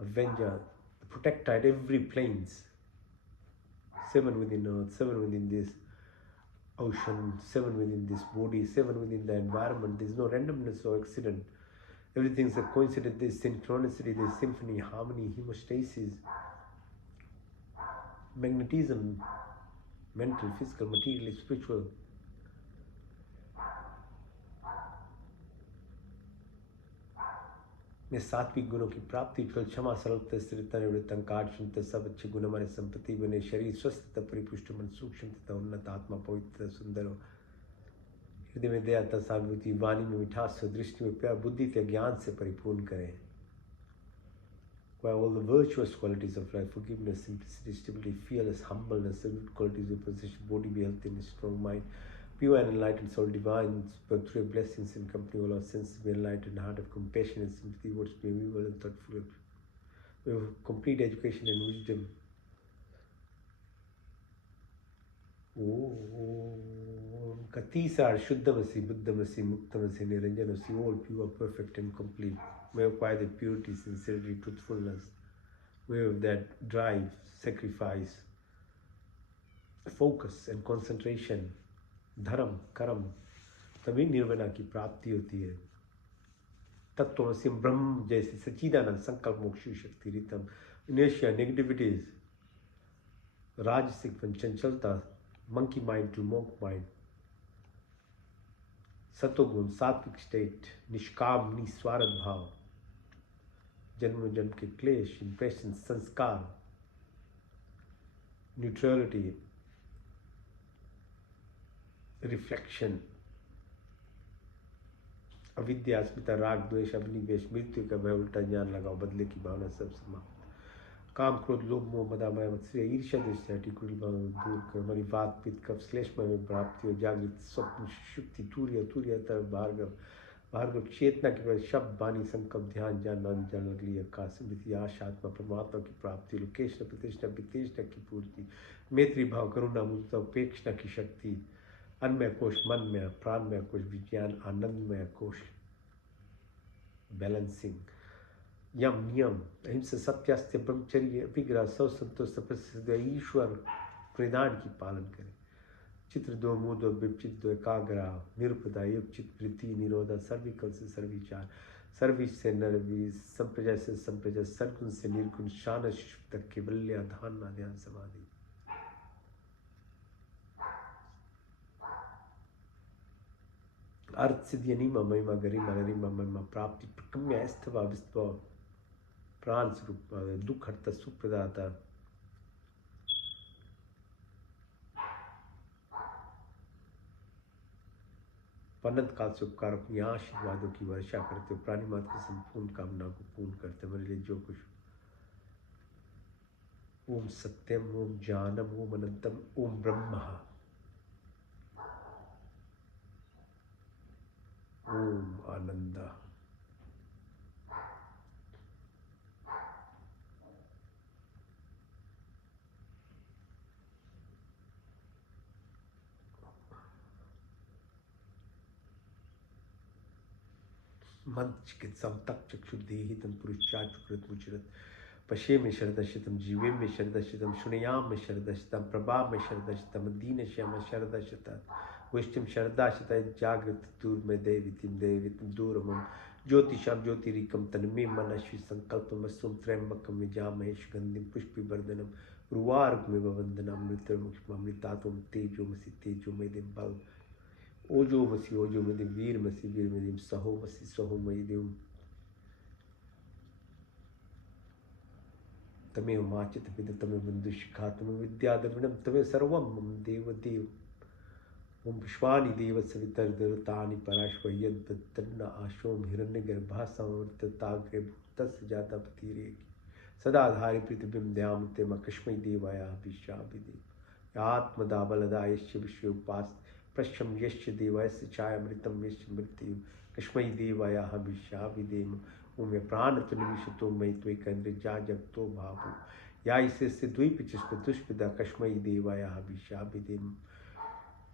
Avenger, the protector at every planes, 7 within earth, 7 within this ocean, 7 within this body, 7 within the environment. There is no randomness or accident. Everything's a coincidence, there's synchronicity, there's symphony, harmony, hemostasis, magnetism, mental, physical, material, spiritual. में सात्विक गुणों की प्राप्ति फल क्षमा सरलता स्थिरता निवृत्त अहंकार क्षमता सब अच्छे गुण हमारे संपत्ति बने शरीर स्वस्थ तथा परिपुष्ट मन सूक्ष्म तथा उन्नत आत्मा पवित्र सुंदर हो हृदय में दया तथा सहानुभूति वाणी में मिठास दृष्टि में प्यार बुद्धि तथा ज्ञान से परिपूर्ण करें While all the virtuous qualities of life, forgiveness, simplicity, stability, fearless, humbleness, the good qualities of possession, body be healthy and strong mind, pure and enlightened soul, divine, but through blessings in company, all our senses be enlightened, heart of compassion and sympathy, words be amiable and thoughtful, we have complete education and wisdom. का तीसरा शुद्धमसी बुद्धमसी मुक्तमसी निरंजनमसी all pure, perfect and complete. We acquire the purity, sincerity, truthfulness. We have that drive, sacrifice, focus and concentration, धर्म कर्म तभी निर्वाणा की प्राप्ति होती है तत्वमसि ब्रह्म जैसे सच्चिदानंद संकल्प मोक्ष शक्ति Ritam inertia negativities rajasic chanchalta monkey mind to monk mind satoguna sattvic state निष्काम निस्वार्थ भाव जन्म जन्म के क्लेश इंप्रेशन संस्कार न्यूट्रलिटी रिफ्लेक्शन अविद्या अस्मिता राग द्वेष अभिनिवेश मृत्यु का भय उल्टा ज्ञान लगाओ बदले की भावना सब समाप्त काम क्रोध लोभ मोह मदा माया मत्सर्य ईर्ष्या दृष्टि टिकुरी दूर कर हमारी बात पित्त कफ श्लेष्म में प्राप्ति हो जागृत स्वप्न शुक्ति तूर्य तूर्य तरफ भार्गव भार्गव चेतना के बाद शब्द वाणी संकल्प ध्यान ज्ञान जल अगली आकाश स्मृति आशा आत्मा परमात्मा की प्राप्ति लोकेशना प्रतिष्ठा वितेष्णा की पूर्ति मैत्री भाव करुणा मुक्ता उपेक्षणा की शक्ति अन्मय कोश मन में प्राणमय कोश विज्ञान आनंदमय कोश बैलेंसिंग यम नियम अहिंसा सत्यास्त्य ब्रह्मचर्य विग्रह सौ संतोष तपस्या ईश्वर प्रदान की पालन करें चित्र दो मुँह दो विपचित दो एकाग्र निरुपदा युग चित वृत्ति निरोधा सर्विकल से सर्विचार सर्विस से नरवी संप्रजा से संप्रजा सर्गुण से निर्गुण शान तक केवल्य ध्यान ध्यान समाधि अर्थ सिद्धि अनिमा महिमा गरिमा गरिमा महिमा प्राप्ति प्रकम्य स्थवा विस्तव प्राण स्वरूप दुख हरता सुप्रदाता अनंत काल से उपकार अपनी आशीर्वादों की वर्षा करते हो प्राणी मात्र की संपूर्ण कामना को पूर्ण करते मेरे लिए जो कुछ ओम सत्यम ओम जानम ओम अनंतम ओम ब्रह्म ओम आनंद मंत्र चिकित्सा तक चक्षुदेहितम पुरुषाचुकृत मुचरत पशे में शरदशितम जीवे में शरदशितम शुनयाम में शरदशितम प्रभा में शरदशितम दीन श्याम शरदशित वैष्णव शरदाशित जागृत दूर में देवितिम दूरमम ज्योतिषाम ज्योतिरिकम तन्मे मन अश्वि संकल्पम वसुम त्रयंबकम विजा महेश गंधिम पुष्पिवर्धनम उर्वारुकमेव वंदनम मृत्युमृतात्म तेजोमसि तेजोमयदिम बल ओजो मदि वीर मदि सहो मयिदिम तमेव माचित पिद तमेव बंधु शिखा तमेव विद्याधर्मिणम तमेव सर्वम मम देव देव ओम विश्वानि देव सवितर्दरतानि पराश्व यद्वत्तन्न आशोम हिरण्यगर्भा संवर्तताग्रे भूतस्य जाता पतिरेकि सदा धारि पृथिवीं दयामते मकस्मै देवाय अभिशाभिदेव आत्मदा यस्य विश्व उपास प्रश्यम यश्च देवस्य छायामृतम यश्च मृत्यु कस्मै देवाय अभिशाभिदेव ओम प्राण निमिषतो मयि त्वैकेन्द्र जा जगतो भावु या इसे द्वीप चिष्प दुष्पदा कस्मै देवाय अभिशाभिदेव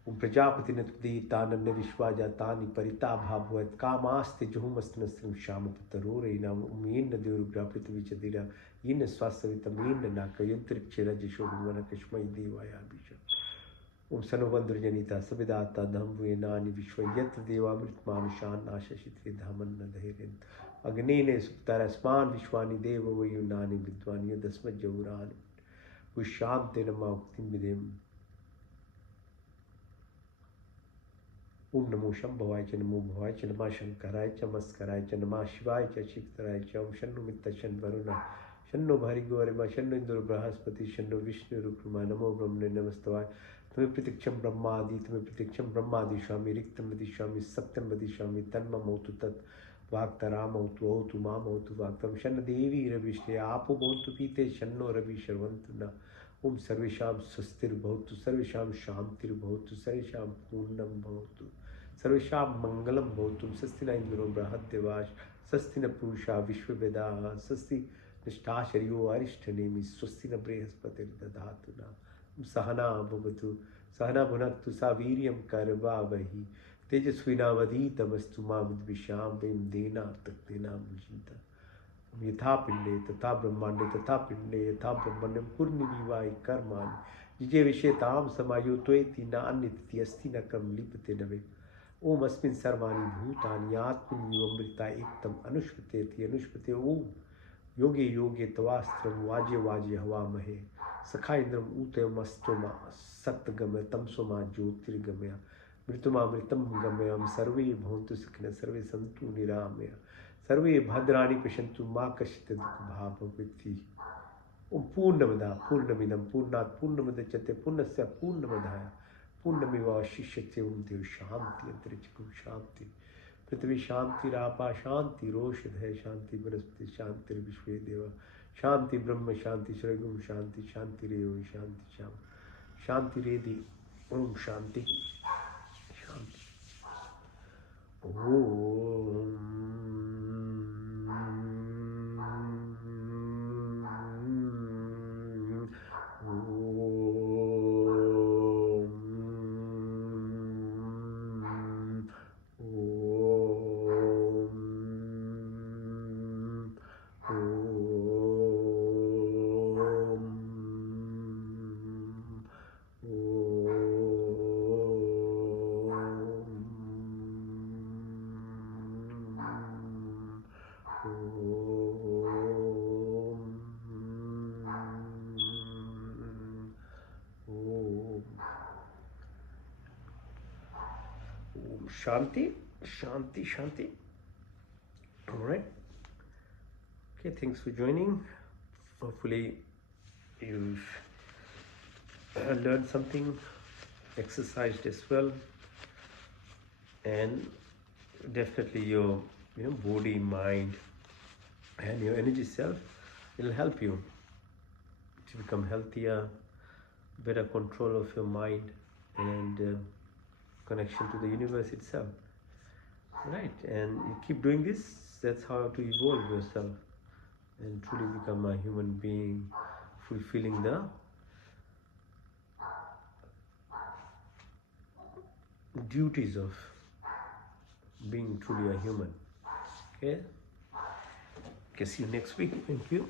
ओम प्रजापति नृतानन्य विश्वाजातानि परिता भाववत् कामास्ते जुहुमस्तनस्त्रं श्यामपतरोरैनाम ओम येन देवरुग्रा पृथ्वी च दिरा येन स्वासवितम येन नाकयन्त्रिक्षरजशोभुवन कस्मै देवाय अभिशा ओम सनोबंधुर्जनिता सविदाता धम्वेनानि विश्व यत्र देवामृतमानुषान् नाशशित्रे धामन्न धैर्यं अग्नेन सुप्तारस्मान् विश्वानि देव वयुनानि विद्वानि यदस्मज्जौरानि विश्रान्ते नमः उक्तिं विदेम। ओम नमो शंभवाय च नमो भवाय च नमः शंकराय च मस्कराय च नमः शिवाय च शिवतराय च ओम शन्नो मित्त शन वरुण शन्नो भर्गो अरिमा शन्नो इंद्र बृहस्पति शन्नो विष्णु रुक्मा नमो ब्रह्मणे नमस्तवाय। तुम्हें प्रतीक्षम ब्रह्मादि तुम्हें प्रतीक्षम ब्रह्मादिशामि रिक्तम वदिष्यामि सत्यम वदिष्यामि तन्ममोतु तत् वाक्तरामौतु औतु मामौतु वाक्तम शन्न देवी रविष्टे आपो भवन्तु पीते शन्नो रवि शर्वन्तु न। ओम सर्वेषां स्वस्तिर्भवतु सर्वेषां शान्तिर्भवतु सर्वेषां पूर्णं भवतु सर्वेषां मंगलम भवतु। स्वस्ति न इंद्रो बृहद्देवाः स्वस्ति न पूषा विश्ववेदाः स्वस्ति निष्ठाशर्यो अरिष्टनेमि स्वस्ति न बृहस्पतिर्दधातु न। सहना भवतु सहना भुनक्तु सा वीर्यं करवावहि तेजस्विनावधीतमस्तु मा विद्विषावहै देना तक्तेना मुञ्चीत। यथा पिंडे तथा ब्रह्मांडे तथा पिंडे यथा ब्रह्मण्यं पूर्णिविवाहि कर्माणि जिजे विषयतां समायुत्वेति न अन्यतिथि अस्ति न कर्म लिप्यते न वे। ओम अस्मिन् सर्वाणि भूतानि आत्मन्योऽमृता एकदम अनुष्पतेति अनुष्पते। ओम योगे योगे तवास्त्रं वाजे वाजे हवामहे सखा इंद्रम ऊतयमस्तोमा सत्तगमय तमसोमा ज्योतिर्गमय मृतुमामृतं गमयम सर्वे भवन्तु सुखिनः सर्वे सन्तु निरामया सर्वे भद्राणि पश्यन्तु मा कश्चित् दुःखभाग्। ओम पूर्णमदा पूर्णमिदं पूर्णात् पूर्णमुदच्यते पूर्णस्य पूर्णमादाय पूर्णमेवावशिष्यते। ओम देव शांति अंतरिक्षं शांति पृथ्वी शांतिरापा शांतिरोषधय शांति वनस्पति शांतिर्विश्वे देवा शांति ब्रह्म शांति सर्वगुण शांति शांतिरेव शांति शाम शांतिरेधि। ओम शांति शांति। Shanti, Shanti, Shanti. All right. Okay, thanks for joining. Hopefully, you've learned something, exercised as well, and definitely your body, mind, and your energy self will help you to become healthier, better control of your mind, and connection to the universe itself, right? And you keep doing this, that's how to evolve yourself and truly become a human being, fulfilling the duties of being truly a human. Okay, see you next week. Thank you.